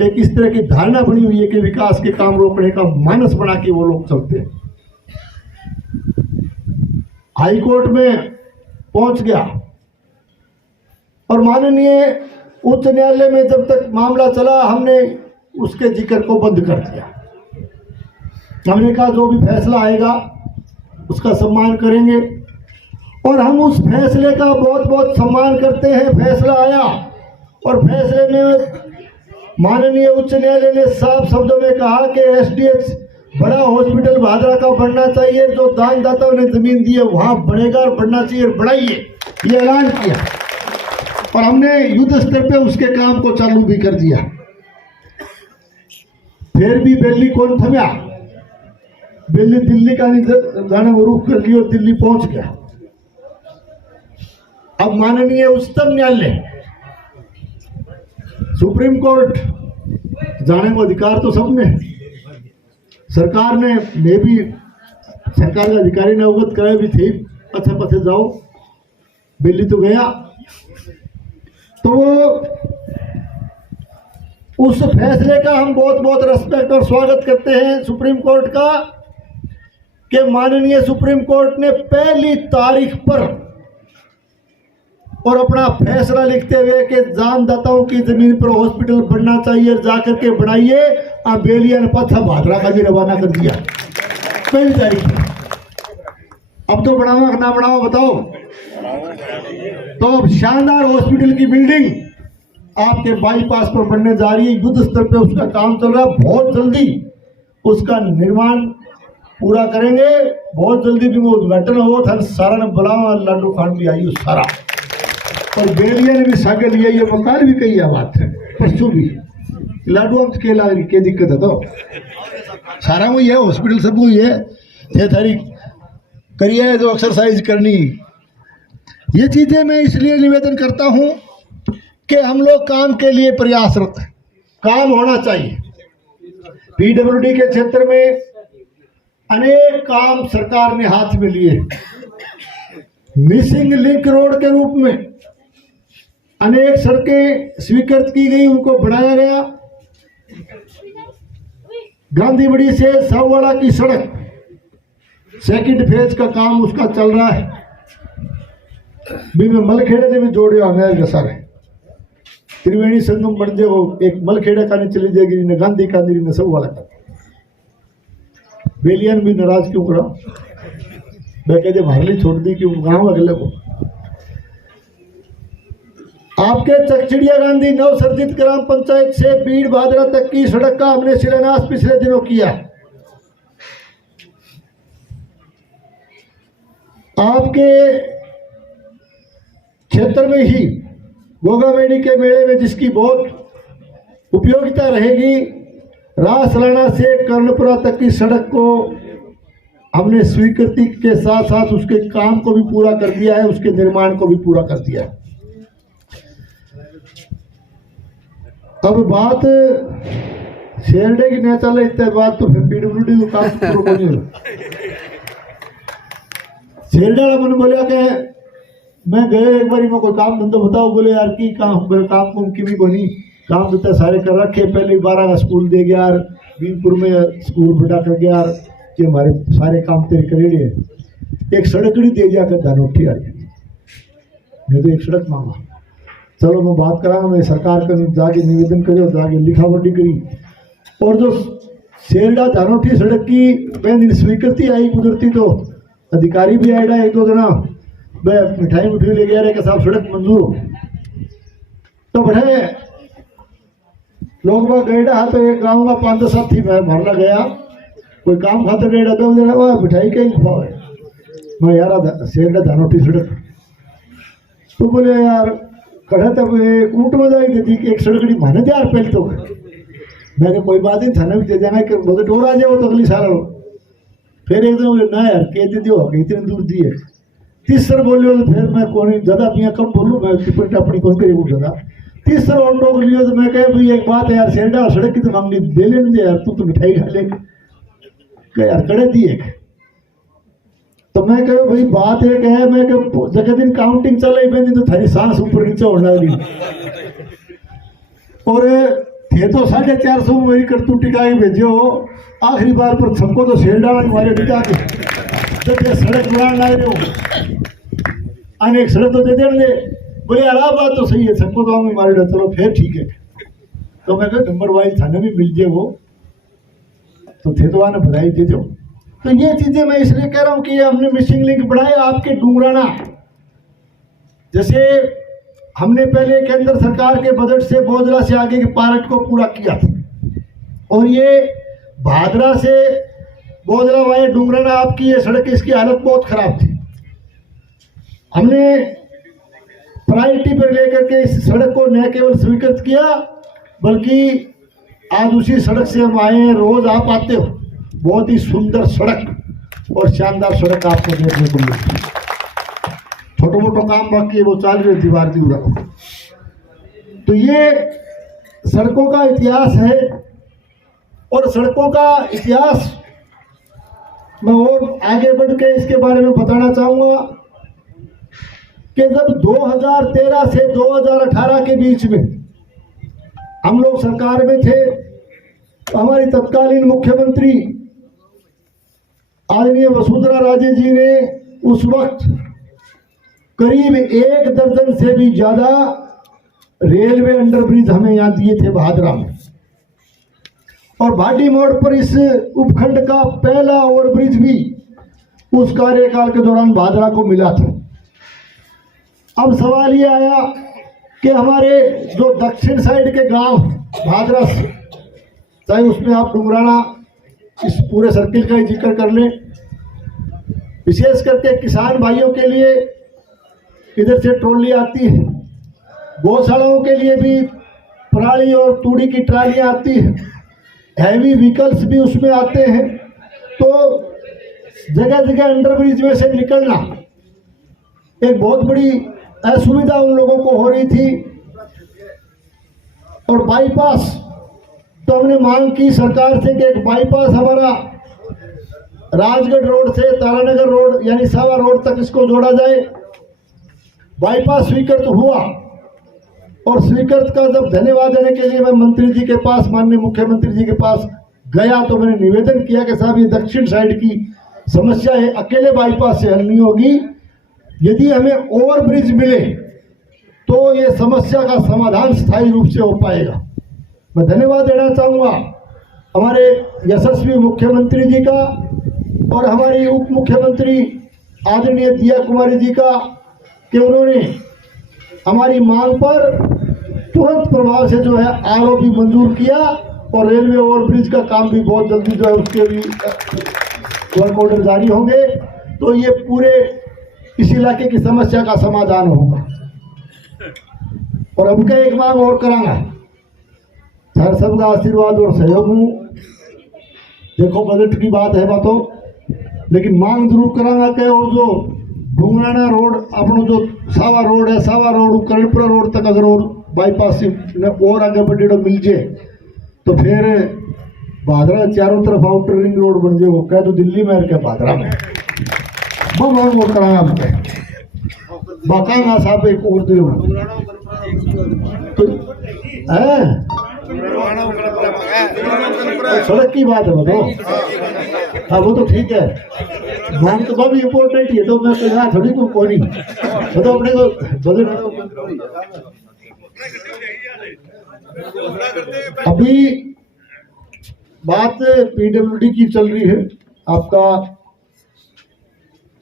एक इस तरह की धारणा बनी हुई है कि विकास के काम रोकने का मानस बना के वो लोग चलते हैं। हाई कोर्ट में पहुंच गया और माननीय उच्च न्यायालय में जब तक मामला चला, हमने उसके जिक्र को बंद कर दिया। हमने कहा जो भी फैसला आएगा उसका सम्मान करेंगे, और हम उस फैसले का बहुत बहुत सम्मान करते हैं। फैसला आया और फैसले में माननीय उच्च न्यायालय ने साफ शब्दों में कहा कि एसडीएच बड़ा हॉस्पिटल भादरा का बनना चाहिए, जो दानदाताओं ने जमीन दी है वहां बनेगा और बनना चाहिए, बढ़ाइए, ये ऐलान किया। और हमने युद्ध स्तर पे उसके काम को चालू भी कर दिया। फिर भी बेली कौन थम्या, बेली दिल्ली का जाने वो रुख कर लिया और दिल्ली पहुंच गया। अब माननीय उच्चतम न्यायालय, सुप्रीम कोर्ट जाने का अधिकार तो सब में, सरकार ने मैं भी सरकार के अधिकारी ने अवगत कराया भी थे, पथे पथे जाओ, दिल्ली तो गया। तो उस फैसले का हम बहुत बहुत रेस्पेक्ट और स्वागत करते हैं सुप्रीम कोर्ट का, कि माननीय सुप्रीम कोर्ट ने पहली तारीख पर और अपना फैसला लिखते हुए कि दानदाताओं की जमीन पर हॉस्पिटल बनना चाहिए, जाकर के बनाइए, बेलिया ने पत्थर भादरा का भी रवाना कर दिया पहली तारीख। अब तो बनाओ ना बनाओ बताओ। तो अब शानदार हॉस्पिटल की बिल्डिंग आपके बाईपास पर बनने जा रही है, युद्ध स्तर पे उसका काम चल रहा है, बहुत जल्दी उसका निर्माण पूरा करेंगे, बहुत जल्दी भी वो उद्घाटन हो था। सारा ने बुलावा, लाडू खान भी आई सारा, और बेलिया ने भी सागे लिया, ये मकान भी कही बात है, परसों भी लाडू हम के दिक्कत है, तो सारा वही है, हॉस्पिटल सब वही है, ये थारी करिए जो एक्सरसाइज करनी। ये चीज़ें मैं इसलिए निवेदन करता हूँ कि हम लोग काम के लिए प्रयासरत, काम होना चाहिए। पीडब्ल्यूडी के क्षेत्र में अनेक काम सरकार ने हाथ में लिए। मिसिंग लिंक रोड के रूप में अनेक सड़कें स्वीकृत की गई, उनको बढ़ाया गया। गांधीबड़ी से साववाड़ा की सड़क सेकंड फेज का काम उसका चल रहा है। भी में मलखेड़े ने भी जोड़े हमें सारे त्रिवेणी संगम बन जाए, वो एक मलखेड़ा का नहीं चली जाएगी ने गांधी का ने साववाड़ा का। बेलियन भी नाराज क्यों करा, मैं कहते भारली छोड़ दी क्यों गाँव अगले को। आपके चकचिड़िया गांधी नवसर्जित ग्राम पंचायत से बीड़ भादरा तक की सड़क का हमने शिलान्यास पिछले दिनों किया। आपके क्षेत्र में ही गोगामेडी के मेले में जिसकी बहुत उपयोगिता रहेगी, रासलाना से कर्णपुरा तक की सड़क को हमने स्वीकृति के साथ साथ उसके काम को भी पूरा कर दिया है, उसके निर्माण को भी पूरा कर दिया है। अब बात शेरडे की न चले इतने बात तो फिर पीडब्ल्यूडी को काम पूरा नहीं होगा। शेरडा मन बोलिया के मैं गए एक बार में कोई काम धंधा बताओ, बोले यार की काम काम को की बनी काम देता सारे कर रखे। पहले 12 का स्कूल दे गया यार, भीमपुर में स्कूल बिठा कर गया यार, कि हमारे सारे काम तेरे करेड़े है। एक सड़कड़ी दे जाकर धानोठी आई, मैं तो एक सड़क मांगा। चलो मैं बात कराऊंगा, मैं सरकार का जाके निवेदन करो, जाके लिखावटी करी। और जो शेरडा धानोठी सड़क की पहले स्वीकृति आई कुदरती, तो अधिकारी भी आएगा एक दो जना, मैं मिठाई ले गया रहे साहब सड़क मंजूर हो। तो बढ़े लोग बाग गएडा, तो एक गाँव का 5-10 साथी मैं भरला गया, कोई काम खातर गएडा तो मिठाई के मैं यार शेरडा धानोठी सड़क। तो बोले यार कड़ा तब ऊँट में जाएगी थी कि एक सड़कड़ी माने दे यार पहले तो। मैं कहा कोई बात नहीं, थाना भी दे जाना कि बगैर और आ जाओ तो अगली साल। फिर एकदम बोले ना यार कह दे दियो इतनी दूर दी है। तीसर बोलियो तो फिर मैं कौन ज़्यादा पिया कम बोलूँ, मैं टिप्पणी अपनी कौन करी वो ज़्यादा। तीसर और टोक लियो तो मैं कह भाई एक बात है यार, शेरडा सड़क की तो मांगनी दे लेने दे यार, तू तो मिठाई खा ले यार कड़े दी एक। तो मैं कहो भाई बात एक है, मैं जगह दिन काउंटिंग चल रही तो थारी सांस ऊपर नीचे होने लगी। और थे तो 450 मेरी करतू टिका के भेजो, आखिरी बार पर सबको तो शेरडा मारे टिका के जब ये सड़क बनाने आए हो अनेक सड़क तो दे दे। बोले यार बात तो सही है, सबको तो हमें मारे, चलो फिर ठीक है। तो मैं कहा नंबर वाइज थाने भी मिल जाए वो, तो थे तो आने बधाई दे दो। तो ये चीजें मैं इसलिए कह रहा हूं कि ये हमने मिसिंग लिंक बढ़ाए। आपके डूंगराना जैसे हमने पहले केंद्र सरकार के बजट से बोधरा से आगे के पार्ट को पूरा किया था, और ये भादरा से बोधरा वाले डूंगराना आपकी ये सड़क इसकी हालत बहुत खराब थी। हमने प्रायोरिटी पर लेकर के इस सड़क को न केवल स्वीकृत किया, बल्कि आज उसी सड़क से हम आए हैं, रोज आप आते हो। बहुत ही सुंदर सड़क और शानदार सड़क आपको देखने को मिलती है। छोटो मोटो काम बाकी है वो चाल रही दीवार दी उड़ा। तो ये सड़कों का इतिहास है, और सड़कों का इतिहास मैं और आगे बढ़ के इसके बारे में बताना चाहूँगा कि जब 2013 से 2018 के बीच में हम लोग सरकार में थे, तो हमारी तत्कालीन मुख्यमंत्री आदरणीय वसुंधरा राजे जी ने उस वक्त करीब 1 दर्जन से भी ज़्यादा रेलवे अंडरब्रिज हमें यहाँ दिए थे भादरा में। और भाटी मोड़ पर इस उपखंड का पहला ओवरब्रिज भी उस कार्यकाल के दौरान भादरा को मिला था। अब सवाल ये आया कि हमारे जो दक्षिण साइड के गांव भादरा से, चाहे उसमें आप डुंगराना इस पूरे सर्किल का ही जिक्र कर लें, विशेष करके किसान भाइयों के लिए इधर से ट्रॉली आती है, गौशालाओं के लिए भी पराली और तूड़ी की ट्रालियाँ आती है, हैवी व्हीकल्स भी उसमें आते हैं। तो जगह जगह अंडरब्रिज में से निकलना एक बहुत बड़ी असुविधा उन लोगों को हो रही थी। और बाईपास तो हमने मांग की सरकार से कि एक बाईपास हमारा राजगढ़ रोड से तारानगर रोड यानी सावा रोड तक इसको जोड़ा जाए। बाईपास स्वीकृत हुआ और स्वीकृत का जब धन्यवाद देने के लिए मैं मंत्री जी के पास, माननीय मुख्यमंत्री जी के पास गया तो मैंने निवेदन किया कि साहब ये दक्षिण साइड की समस्या है, अकेले बाईपास से हल नहीं होगी, यदि हमें ओवर ब्रिज मिले तो ये समस्या का समाधान स्थायी रूप से हो पाएगा। मैं धन्यवाद देना चाहूँगा हमारे यशस्वी मुख्यमंत्री जी का और हमारी उप मुख्यमंत्री आदरणीय दिया कुमारी जी का कि उन्होंने हमारी मांग पर तुरंत प्रभाव से जो है आरओपी मंजूर किया और रेलवे ओवरब्रिज का काम भी बहुत जल्दी जो है उसके भी वर्क ऑर्डर जारी होंगे, तो ये पूरे इस इलाके की समस्या का समाधान होगा। और अब का एक मांग और करांगा, सर सबका आशीर्वाद और सहयोग हूँ। देखो बजट की बात है बातों, लेकिन मांग जरूर करांगा कि वो जो डूंगराना रोड अपना जो सावा रोड है, सावा रोड करणपुरा रोड तक अगर और बाईपास से और आगे बढ़े मिल जाए तो फिर भादरा चारों तरफ आउटर रिंग रोड बन जाए। वो कह तो दिल्ली में क्या भादरा में वो मांग वो करांगा हमके बाकांगा साहब एक और दे तो है सड़क की बात है बताओ। हाँ वो तो ठीक है, मांग तो बहुत इम्पोर्टेंट है, तो मैं कहा थोड़ी को नहीं बताओ अपने को बजट। अभी बात पीडब्ल्यूडी की चल रही है, आपका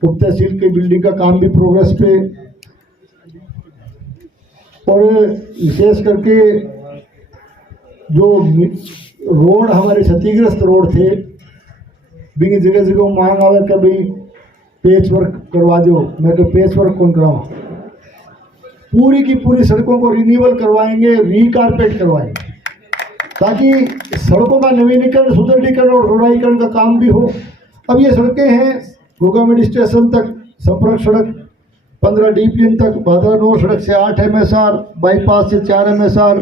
उप तहसील के बिल्डिंग का काम भी प्रोग्रेस पे, और विशेष करके जो रोड हमारे क्षतिग्रस्त रोड थे भी जगह जगह मांग आवे कि भाई पेच वर्क करवा दो। मैं तो पेच वर्क कौन कराऊँ, पूरी की पूरी सड़कों को रिन्यूअल करवाएंगे, रीकारपेट करवाएंगे ताकि सड़कों का नवीनीकरण, सुदृढ़ीकरण और रोडाईकरण का काम भी हो। अब ये सड़कें हैं गोगामेडी स्टेशन तक संपर्क सड़क 15 DPN तक, भादरा नौ सड़क से 8 MSR, बाईपास से 4 MSR,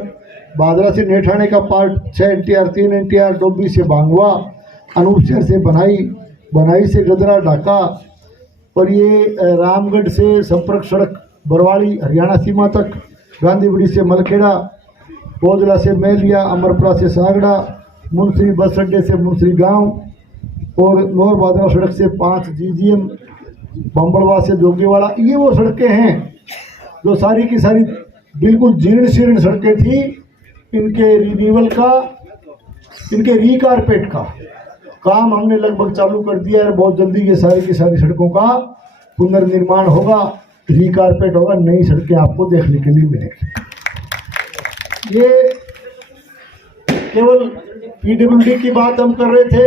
भादरा से नेठाने का पार्ट 6 NTR 3 NTR, डोबी से भांगवा, अनूपशहर से बनाई, बनाई से गदरा ढाका, और ये रामगढ़ से संपर्क सड़क बरवाड़ी हरियाणा सीमा तक, गांधीबड़ी से मलखेड़ा, बोजला से मेलिया, अमरपुरा से सागड़ा, मुंसरी बस अड्डे से मुंसरी गांव, और नौर भादरा सड़क से 5 GGM, बम्बड़वा से जोगीवाड़ा। ये वो सड़कें हैं जो सारी की सारी बिल्कुल जीर्ण शीर्ण सड़कें थी, इनके रिन्यूअल का, इनके रीकारपेट का काम हमने लगभग चालू कर दिया है। बहुत जल्दी ये सारी की सारी सड़कों का पुनर्निर्माण होगा, रीकारपेट होगा, नई सड़कें आपको देखने के लिए मिलेगी। ये केवल पीडब्ल्यूडी की बात हम कर रहे थे,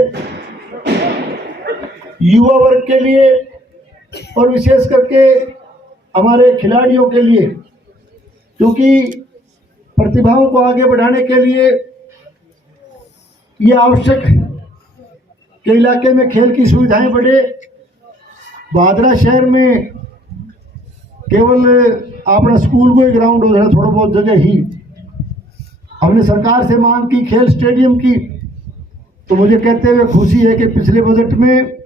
युवा वर्ग के लिए और विशेष करके हमारे खिलाड़ियों के लिए, क्योंकि प्रतिभाओं को आगे बढ़ाने के लिए ये आवश्यक है कि इलाके में खेल की सुविधाएं बढ़े। भादरा शहर में केवल अपना स्कूल को ही ग्राउंड हो जाए, थोड़ा बहुत जगह ही। हमने सरकार से मांग की खेल स्टेडियम की, तो मुझे कहते हुए खुशी है कि पिछले बजट में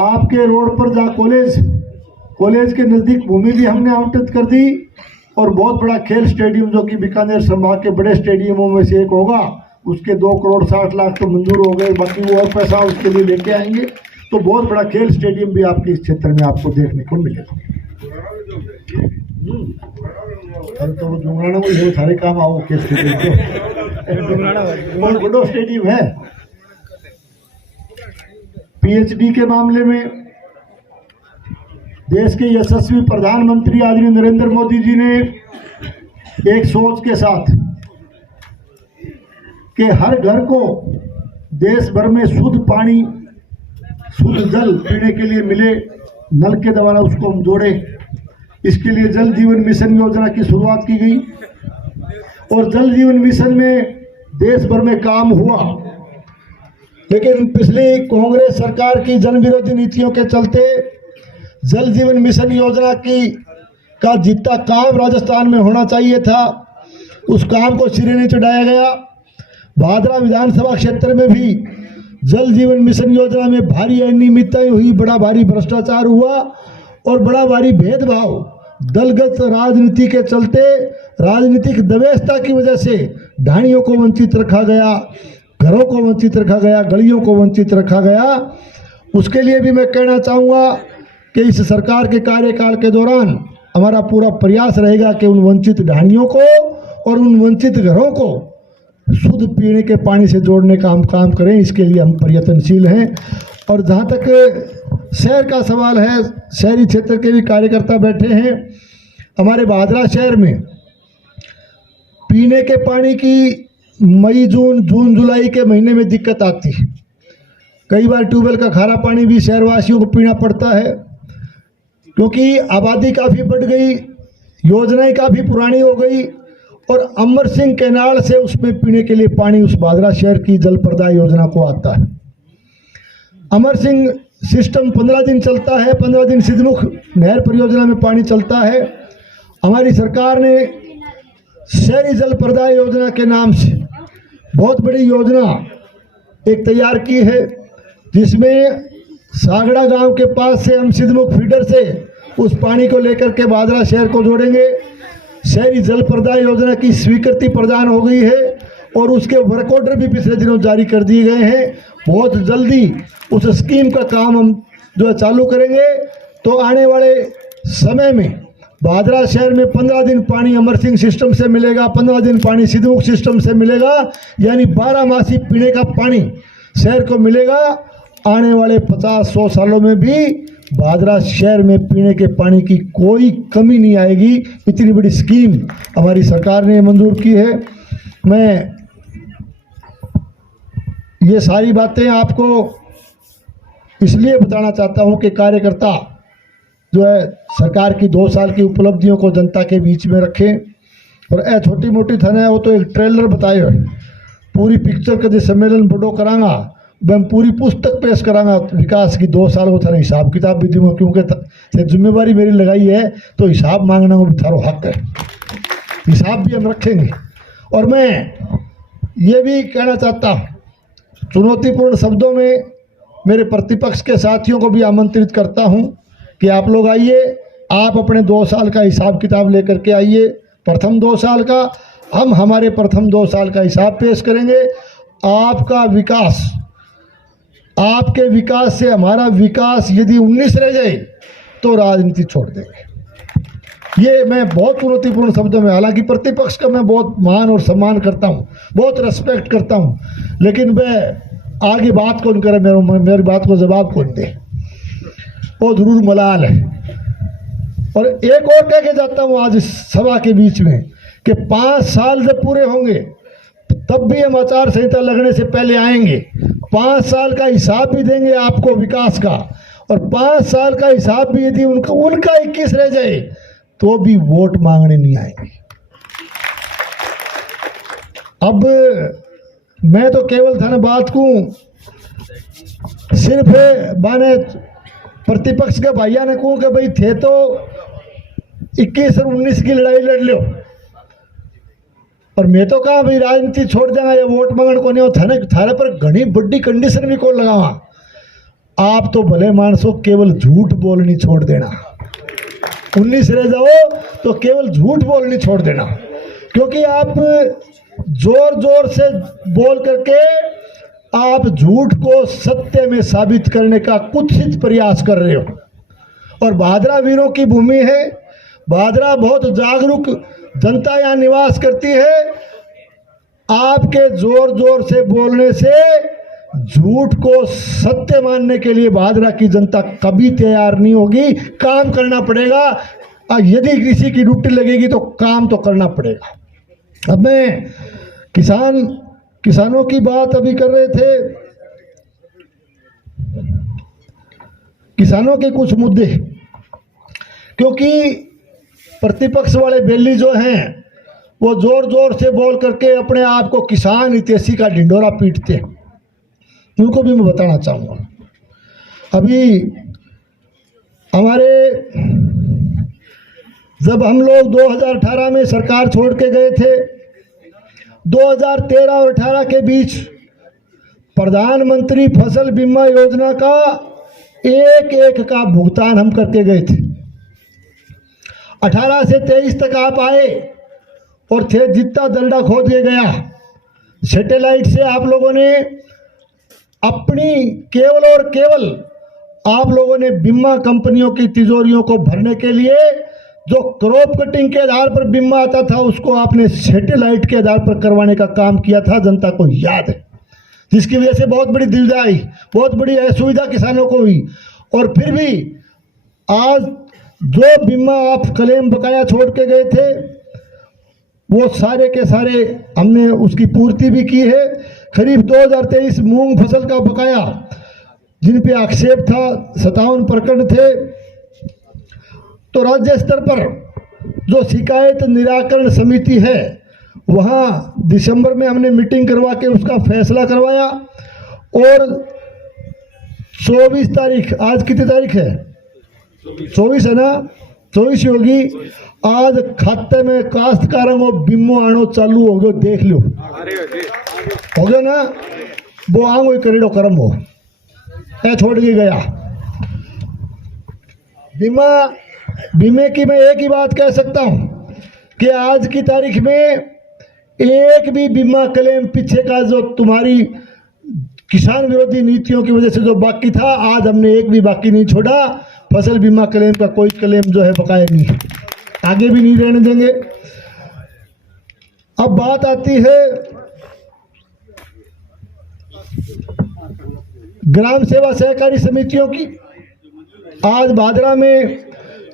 आपके रोड पर जहाँ कॉलेज के नज़दीक भूमि भी हमने आवंटित कर दी, और बहुत बड़ा खेल स्टेडियम जो कि बीकानेर संभाग के बड़े स्टेडियमों में से एक होगा, उसके 2 करोड़ 60 लाख तो मंजूर हो गए, बाकी वो और पैसा उसके लिए लेके आएंगे। तो बहुत बड़ा खेल स्टेडियम भी आपके इस क्षेत्र में आपको देखने को मिलेगा। तो जुंगराना में सारे काम आओ के बहुत बड़ा स्टेडियम है। PhD के मामले में देश के यशस्वी प्रधानमंत्री आदरणीय नरेंद्र मोदी जी ने एक सोच के साथ कि हर घर को देश भर में शुद्ध पानी, शुद्ध जल पीने के लिए मिले, नल के द्वारा उसको हम जोड़े, इसके लिए जल जीवन मिशन योजना की शुरुआत की गई। और जल जीवन मिशन में देश भर में काम हुआ, लेकिन पिछली कांग्रेस सरकार की जन विरोधी नीतियों के चलते जल जीवन मिशन योजना का जितना काम राजस्थान में होना चाहिए था, उस काम को सिरे नहीं चढ़ाया गया। भादरा विधानसभा क्षेत्र में भी जल जीवन मिशन योजना में भारी अनियमितताएं हुई, बड़ा भारी भ्रष्टाचार हुआ और बड़ा भारी भेदभाव दलगत राजनीति के चलते, राजनीतिक दवेशता की वजह से ढाणियों को वंचित रखा गया, घरों को वंचित रखा गया, गलियों को वंचित रखा गया। उसके लिए भी मैं कहना चाहूँगा कि इस सरकार के कार्यकाल के दौरान हमारा पूरा प्रयास रहेगा कि उन वंचित ढाणियों को और उन वंचित घरों को शुद्ध पीने के पानी से जोड़ने का हम काम करें। इसके लिए हम प्रयत्नशील हैं। और जहाँ तक शहर का सवाल है, शहरी क्षेत्र के भी कार्यकर्ता बैठे हैं। हमारे भादरा शहर में पीने के पानी की मई जून जुलाई के महीने में दिक्कत आती है। कई बार ट्यूबवेल का खारा पानी भी शहरवासियों को पीना पड़ता है, क्योंकि आबादी काफ़ी बढ़ गई, योजनाएं काफ़ी पुरानी हो गई और अमर सिंह कैनाल से उसमें पीने के लिए पानी उस भादरा शहर की जल प्रदाय योजना को आता है। अमर सिंह सिस्टम 15 दिन चलता है, 15 दिन सिद्धमुख नहर परियोजना में पानी चलता है। हमारी सरकार ने शहरी जल प्रदाय योजना के नाम से बहुत बड़ी योजना एक तैयार की है, जिसमें सागड़ा गांव के पास से हम सिद्धमुख फीडर से उस पानी को लेकर के भादरा शहर को जोड़ेंगे। शहरी जल प्रदाय योजना की स्वीकृति प्रदान हो गई है और उसके वर्क ऑर्डर भी पिछले दिनों जारी कर दिए गए हैं। बहुत जल्दी उस स्कीम का काम हम जो है चालू करेंगे। तो आने वाले समय में भादरा शहर में 15 दिन पानी अमर सिंह सिस्टम से मिलेगा, 15 दिन पानी सिद्धमुख सिस्टम से मिलेगा, यानी 12 मासी पीने का पानी शहर को मिलेगा। आने वाले 50-100 सालों में भी भादरा शहर में पीने के पानी की कोई कमी नहीं आएगी। इतनी बड़ी स्कीम हमारी सरकार ने मंजूर की है। मैं ये सारी बातें आपको इसलिए बताना चाहता हूं कि कार्यकर्ता जो है सरकार की 2 साल की उपलब्धियों को जनता के बीच में रखें। और ए छोटी मोटी थाने वो तो एक ट्रेलर बताए पूरी पिक्चर कदे सम्मेलन बड़ो करांगा, मैं पूरी पुस्तक पेश करांगा विकास की 2 साल को थाने हिसाब किताब भी दूंगा, क्योंकि जिम्मेवारी मेरी लगाई है तो हिसाब मांगना वो भी थारो हक है, हिसाब भी हम रखेंगे। और मैं ये भी कहना चाहता हूँ, चुनौतीपूर्ण शब्दों में मेरे प्रतिपक्ष के साथियों को भी आमंत्रित करता हूँ कि आप लोग आइए, आप अपने 2 साल का हिसाब किताब लेकर के आइए। प्रथम 2 साल का हम हमारे प्रथम 2 साल का हिसाब पेश करेंगे। आपका विकास, आपके विकास से हमारा विकास यदि 19 रह जाए तो राजनीति छोड़ देंगे। ये मैं बहुत चुनौतीपूर्ण शब्दों में, हालांकि प्रतिपक्ष का मैं बहुत मान और सम्मान करता हूँ, बहुत रेस्पेक्ट करता हूँ, लेकिन मैं आगे बात कौन करे, मेरी बात को जवाब कौन दे, वो जरूर मलाल है। और एक और कह के जाता हूँ आज इस सभा के बीच में कि 5 साल जब पूरे होंगे तब भी हम आचार संहिता लगने से पहले आएंगे, 5 साल का हिसाब भी देंगे आपको विकास का, और 5 साल का हिसाब भी यदि उनका 21 रह जाए तो भी वोट मांगने नहीं आएंगे। अब मैं तो केवल धन्यवाद को सिर्फ बाने प्रतिपक्ष के भाइया ने कहूँ कि भाई थे तो 21 और 19 की लड़ाई लड़ लो, और मैं तो कहा भाई राजनीति छोड़ देगा या वोट मांगने को नहीं हो, थाने पर घनी बड़ी कंडीशन भी कौन लगावा। आप तो भले मानसो केवल झूठ बोलनी छोड़ देना, 19 रह जाओ तो केवल झूठ बोलनी छोड़ देना, क्योंकि आप जोर जोर से बोल करके आप झूठ को सत्य में साबित करने का कुत्सित प्रयास कर रहे हो। और भादरा वीरों की भूमि है, भादरा बहुत जागरूक जनता यहाँ निवास करती है। आपके जोर जोर से बोलने से झूठ को सत्य मानने के लिए भादरा की जनता कभी तैयार नहीं होगी। काम करना पड़ेगा, यदि किसी की ड्यूटी लगेगी तो काम तो करना पड़ेगा। अब मैं किसानों की बात अभी कर रहे थे, किसानों के कुछ मुद्दे, क्योंकि प्रतिपक्ष वाले बेली जो हैं वो जोर जोर से बोल करके अपने आप को किसान हितैषी का ढिंडोरा पीटते हैं, उनको भी मैं बताना चाहूँगा। अभी हमारे जब हम लोग 2018 में सरकार छोड़ के गए थे, 2013 और 18 के बीच प्रधानमंत्री फसल बीमा योजना का एक एक का भुगतान हम करके गए थे। 18 से 23 तक आप आए और थे जितना दंडा खोद के गया। सैटेलाइट से आप लोगों ने अपनी केवल और केवल आप लोगों ने बीमा कंपनियों की तिजोरियों को भरने के लिए जो क्रॉप कटिंग के आधार पर बीमा आता था उसको आपने सैटेलाइट के आधार पर करवाने का काम किया था, जनता को याद है, जिसकी वजह से बहुत बड़ी दुविधा आई, बहुत बड़ी असुविधा किसानों को हुई। और फिर भी आज जो बीमा आप क्लेम बकाया छोड़ के गए थे वो सारे के सारे हमने उसकी पूर्ति भी की है। खरीफ 2023 मूंग फसल का बकाया जिन पे आक्षेप था 57 प्रकरण थे, तो राज्य स्तर पर जो शिकायत निराकरण समिति है वहाँ दिसंबर में हमने मीटिंग करवा के उसका फैसला करवाया। और 24 तारीख, आज कितनी तारीख है? 24 है ना, 24 होगी। आज खाते में काश्तकारों को बीमो आनो चालू हो गयो, देख लो हो गया ना, वो आंगो करेड़ो कर्म हो ऐ छोड़ के गया। बीमे की मैं एक ही बात कह सकता हूं कि आज की तारीख में एक भी बीमा क्लेम पीछे का जो तुम्हारी किसान विरोधी नीतियों की वजह से जो बाकी था, आज हमने एक भी बाकी नहीं छोड़ा। फसल बीमा क्लेम का कोई क्लेम जो है बकाया नहीं है, आगे भी नहीं रहने देंगे। अब बात आती है ग्राम सेवा सहकारी समितियों की। आज भादरा में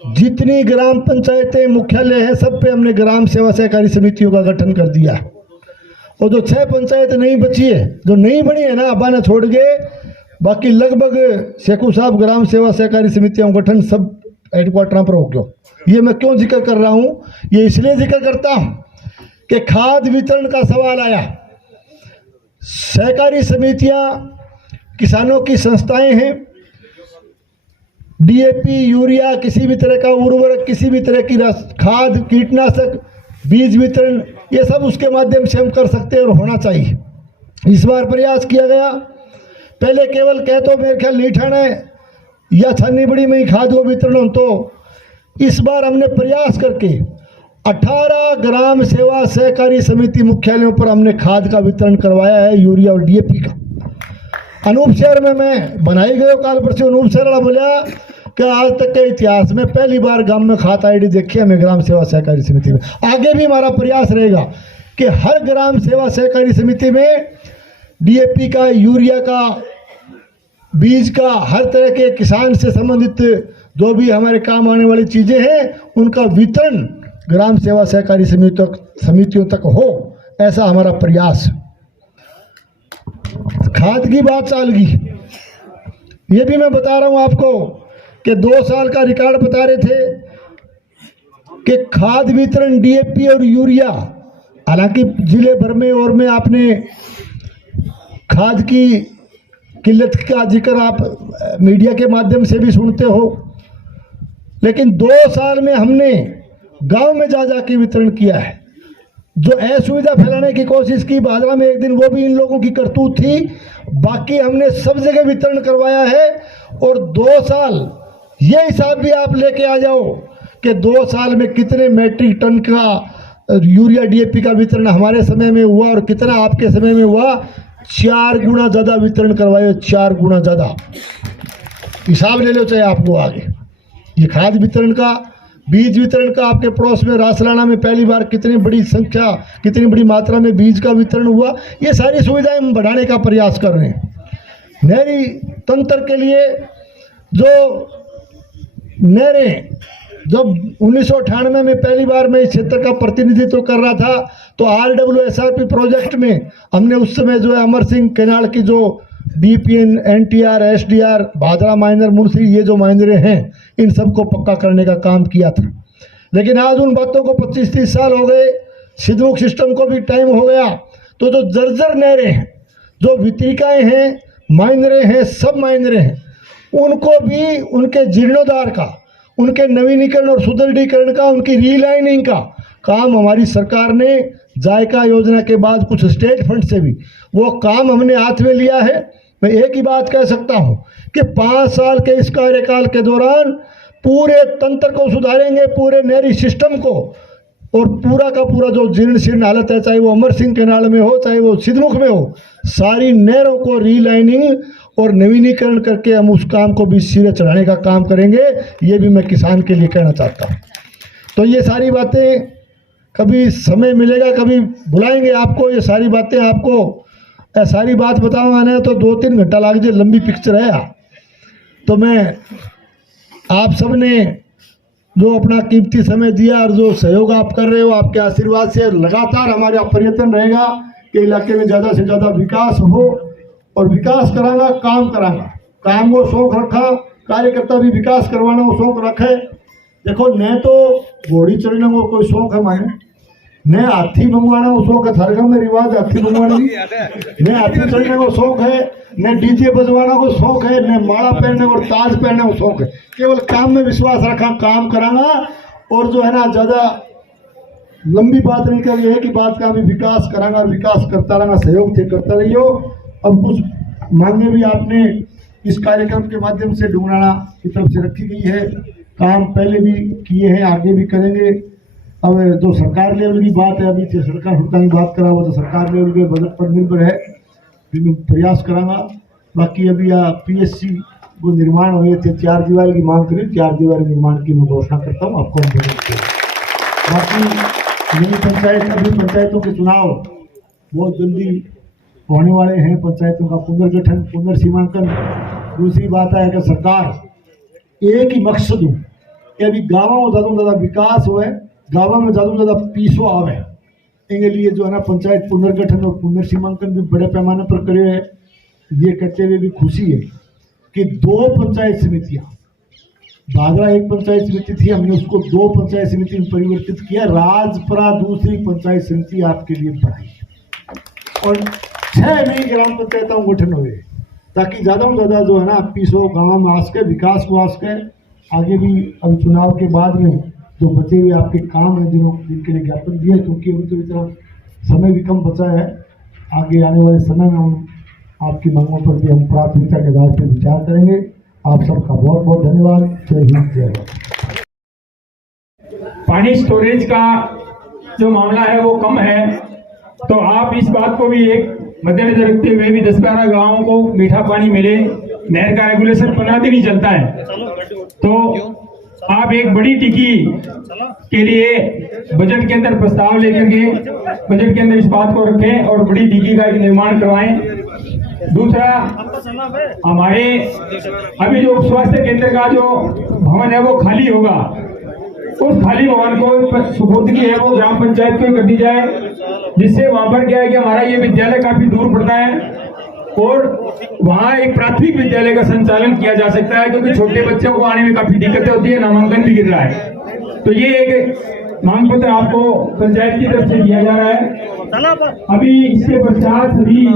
जितनी ग्राम पंचायतें मुख्यालय हैं सब पे हमने ग्राम सेवा सहकारी समितियों का गठन कर दिया। और जो 6 पंचायत नहीं बची है, जो नहीं बनी है ना, अब्बा ने छोड़ के बाकी लगभग शेखू साहब ग्राम सेवा सहकारी समितियों का गठन सब हेडक्वार्टर पर हो गया। ये मैं क्यों जिक्र कर रहा हूँ? ये इसलिए जिक्र करता हूँ कि खाद वितरण का सवाल आया। सहकारी समितियाँ किसानों की संस्थाएं हैं। डीएपी, यूरिया, किसी भी तरह का उर्वरक, किसी भी तरह की खाद, कीटनाशक, बीज वितरण, ये सब उसके माध्यम से हम कर सकते हैं और होना चाहिए। इस बार प्रयास किया गया। पहले केवल कह तो मेरे ख्याल नहीं ठाणे या छानी बड़ी में ही खाद को वितरण, तो इस बार हमने प्रयास करके 18 ग्राम सेवा सहकारी समिति मुख्यालयों पर हमने खाद का वितरण करवाया है, यूरिया और डीएपी का। अनूप शहर में मैं बनाई गए काल पर से अनूप शहर वाला बोला कि आज तक के इतिहास में पहली बार गांव में खाद आईडी देखी हमें ग्राम सेवा सहकारी समिति में। आगे भी हमारा प्रयास रहेगा कि हर ग्राम सेवा सहकारी समिति में डीएपी का, यूरिया का, बीज का, हर तरह के किसान से संबंधित जो भी हमारे काम आने वाली चीजें हैं उनका वितरण ग्राम सेवा सहकारी समितियों तक हो, ऐसा हमारा प्रयास। खाद की बात चाल गई, ये भी मैं बता रहा हूं आपको कि 2 साल का रिकॉर्ड बता रहे थे कि खाद वितरण डीएपी और यूरिया, हालांकि जिले भर में और में आपने खाद की किल्लत का जिक्र आप मीडिया के माध्यम से भी सुनते हो, लेकिन 2 साल में हमने गांव में जा के वितरण किया है। जो असुविधा फैलाने की कोशिश की भादरा में एक दिन, वो भी इन लोगों की करतूत थी। बाकी हमने सब जगह वितरण करवाया है। और 2 साल ये हिसाब भी आप लेके आ जाओ कि 2 साल में कितने मैट्रिक टन का यूरिया डीएपी का वितरण हमारे समय में हुआ और कितना आपके समय में हुआ। 4 गुना ज़्यादा वितरण करवाए, 4 गुना ज़्यादा। हिसाब ले लो चाहे आपको आगे। ये खाद वितरण का, बीज वितरण का, आपके पड़ोस में रासलाना में पहली बार कितनी बड़ी संख्या, कितनी बड़ी मात्रा में बीज का वितरण हुआ। ये सारी सुविधाएं हम बढ़ाने का प्रयास कर रहे हैं। नहरी तंत्र के लिए जो नहरें, जब 1998 में पहली बार मैं इस क्षेत्र का प्रतिनिधित्व कर रहा था तो RWSRP प्रोजेक्ट में हमने उस समय जो है अमर सिंह केनाल की जो BPN, NTR, SDR, Bhadra minor, Munshi, ये जो माइनरे हैं इन सबको पक्का करने का काम किया था। लेकिन आज उन बातों को 25-30 साल हो गए, सिद्धमुख सिस्टम को भी टाइम हो गया। तो जो जर्जर नहरें हैं, जो वितरिकाएँ हैं, माइनरे हैं, सब माइनरे हैं, उनको भी उनके जीर्णोद्धार का, उनके नवीनीकरण और सुदृढ़ीकरण का, उनकी रीलाइनिंग का काम हमारी सरकार ने जायका योजना के बाद कुछ स्टेट फंड से भी वो काम हमने हाथ में लिया है। मैं एक ही बात कह सकता हूं कि 5 साल के इस कार्यकाल के दौरान पूरे तंत्र को सुधारेंगे, पूरे नहरी सिस्टम को, और पूरा का पूरा जो जीर्ण शीर्ण हालत है, चाहे वो अमर सिंह कैनाल में हो, चाहे वो सिद्धमुख में हो, सारी नहरों को रीलाइनिंग और नवीनीकरण करके हम उस काम को भी सिरे चढ़ाने का काम करेंगे। ये भी मैं किसान के लिए कहना चाहता हूँ। तो ये सारी बातें कभी समय मिलेगा, कभी बुलाएंगे आपको, ये सारी बातें आपको सारी बात बताऊंगा ना तो 2-3 घंटा लग जाए, लंबी पिक्चर है। तो मैं आप सब ने जो अपना कीमती समय दिया और जो सहयोग आप कर रहे हो, आपके आशीर्वाद से लगातार हमारा प्रयत्न रहेगा कि इलाके में ज़्यादा से ज़्यादा विकास हो, और विकास कराना, काम कराना, काम को शौक रखा, कार्यकर्ता भी विकास करवाना वो शौक रखे। देखो, न तो घोड़ी चढ़ने को कोई शौक है माने, न हाथी मंगवाना वो शौक है, थारगा में रिवाज हाथी मंगवाने की, न हाथी चढ़ने को शौक है, न डीजे बजवाना को शौक है, न माला पहनने और ताज पहनने को शौक है। केवल काम में विश्वास रखा, काम कराना, और जो है ना ज़्यादा लंबी बात नहीं करी है कि बात का अभी विकास करांगा और विकास करता रहना, सहयोग थे करता रहियो। अब कुछ मांगे भी आपने इस कार्यक्रम के माध्यम से डुमराना की तरफ से रखी गई है, काम पहले भी किए हैं, आगे भी करेंगे। अब जो सरकार लेवल की बात है, अभी से सरकार की बात करा वो तो सरकार लेवल के बजट पर निर्भर है, भी मैं प्रयास करांगा। बाकी अभी PSC वो निर्माण हुए थे, 4 दीवारी की मांग करी, 4 दीवारी निर्माण की मैं घोषणा करता हूँ आपको। बाकी यही पंचायत, अभी पंचायतों के चुनाव बहुत जल्दी होने वाले हैं, पंचायतों का पुनर्गठन, पुनर्सीमांकन। दूसरी बात है कि सरकार एक ही मकसद हो कि अभी गाँवों में ज़्यादा से ज़्यादा विकास हुए, गाँवों में ज़्यादा से ज़्यादा पीसो आवे, इनके लिए जो है ना पंचायत पुनर्गठन और पुनर्सीमांकन भी बड़े पैमाने पर करे है। ये कहते हुए भी खुशी है कि 2 पंचायत समितियाँ, भागड़ा एक पंचायत समिति थी, हमने उसको 2 पंचायत समिति में परिवर्तित किया। राजपुरा दूसरी पंचायत समिति आपके लिए बढ़ाई, और 6 नई ग्राम पंचायतों गठन हुए, ताकि ज़्यादा से ज़्यादा जो है ना पीसो गाँव में आ सके, विकास को आ सके। आगे भी अब चुनाव के बाद में जो बचे हुए आपके काम है, जिनके लिए ज्ञापन दिए, क्योंकि अभी तो इतना समय भी कम बचा है, आगे आने वाले समय में हम आपकी मांगों पर भी हम प्राथमिकता के आधार पर विचार करेंगे। आप सबका बहुत बहुत धन्यवाद। जय हिंद, जय भारत। पानी स्टोरेज का जो मामला है वो कम है, तो आप इस बात को भी एक मद्देनजर रखते हुए भी 10-12 गाँवों को मीठा पानी मिले, नहर का रेगुलेशन 15 दिन ही चलता है, तो आप एक बड़ी टिकी के लिए बजट के अंदर प्रस्ताव लेकर के बजट के अंदर इस बात को रखें और बड़ी टिकी का एक निर्माण करवाएं। दूसरा, हमारे अभी जो स्वास्थ्य केंद्र का जो भवन है वो खाली होगा, उस खाली भवन को सुपुर्दगी है वो ग्राम पंचायत को कर दी जाए, जिससे वहां पर क्या है कि हमारा ये विद्यालय काफी दूर पड़ता है और वहाँ एक प्राथमिक विद्यालय का संचालन किया जा सकता है, क्योंकि छोटे बच्चों को आने में काफी दिक्कतें होती है, नामांकन भी गिर रहा है। तो ये एक मांग पत्र आपको पंचायत की तरफ से दिया जा रहा है। अभी इसके पश्चात सभी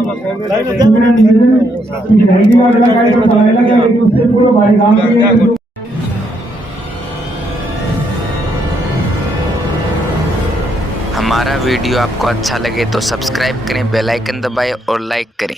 हमारा वीडियो आपको अच्छा लगे तो सब्सक्राइब करें, बेल आइकन दबाएं और लाइक करें।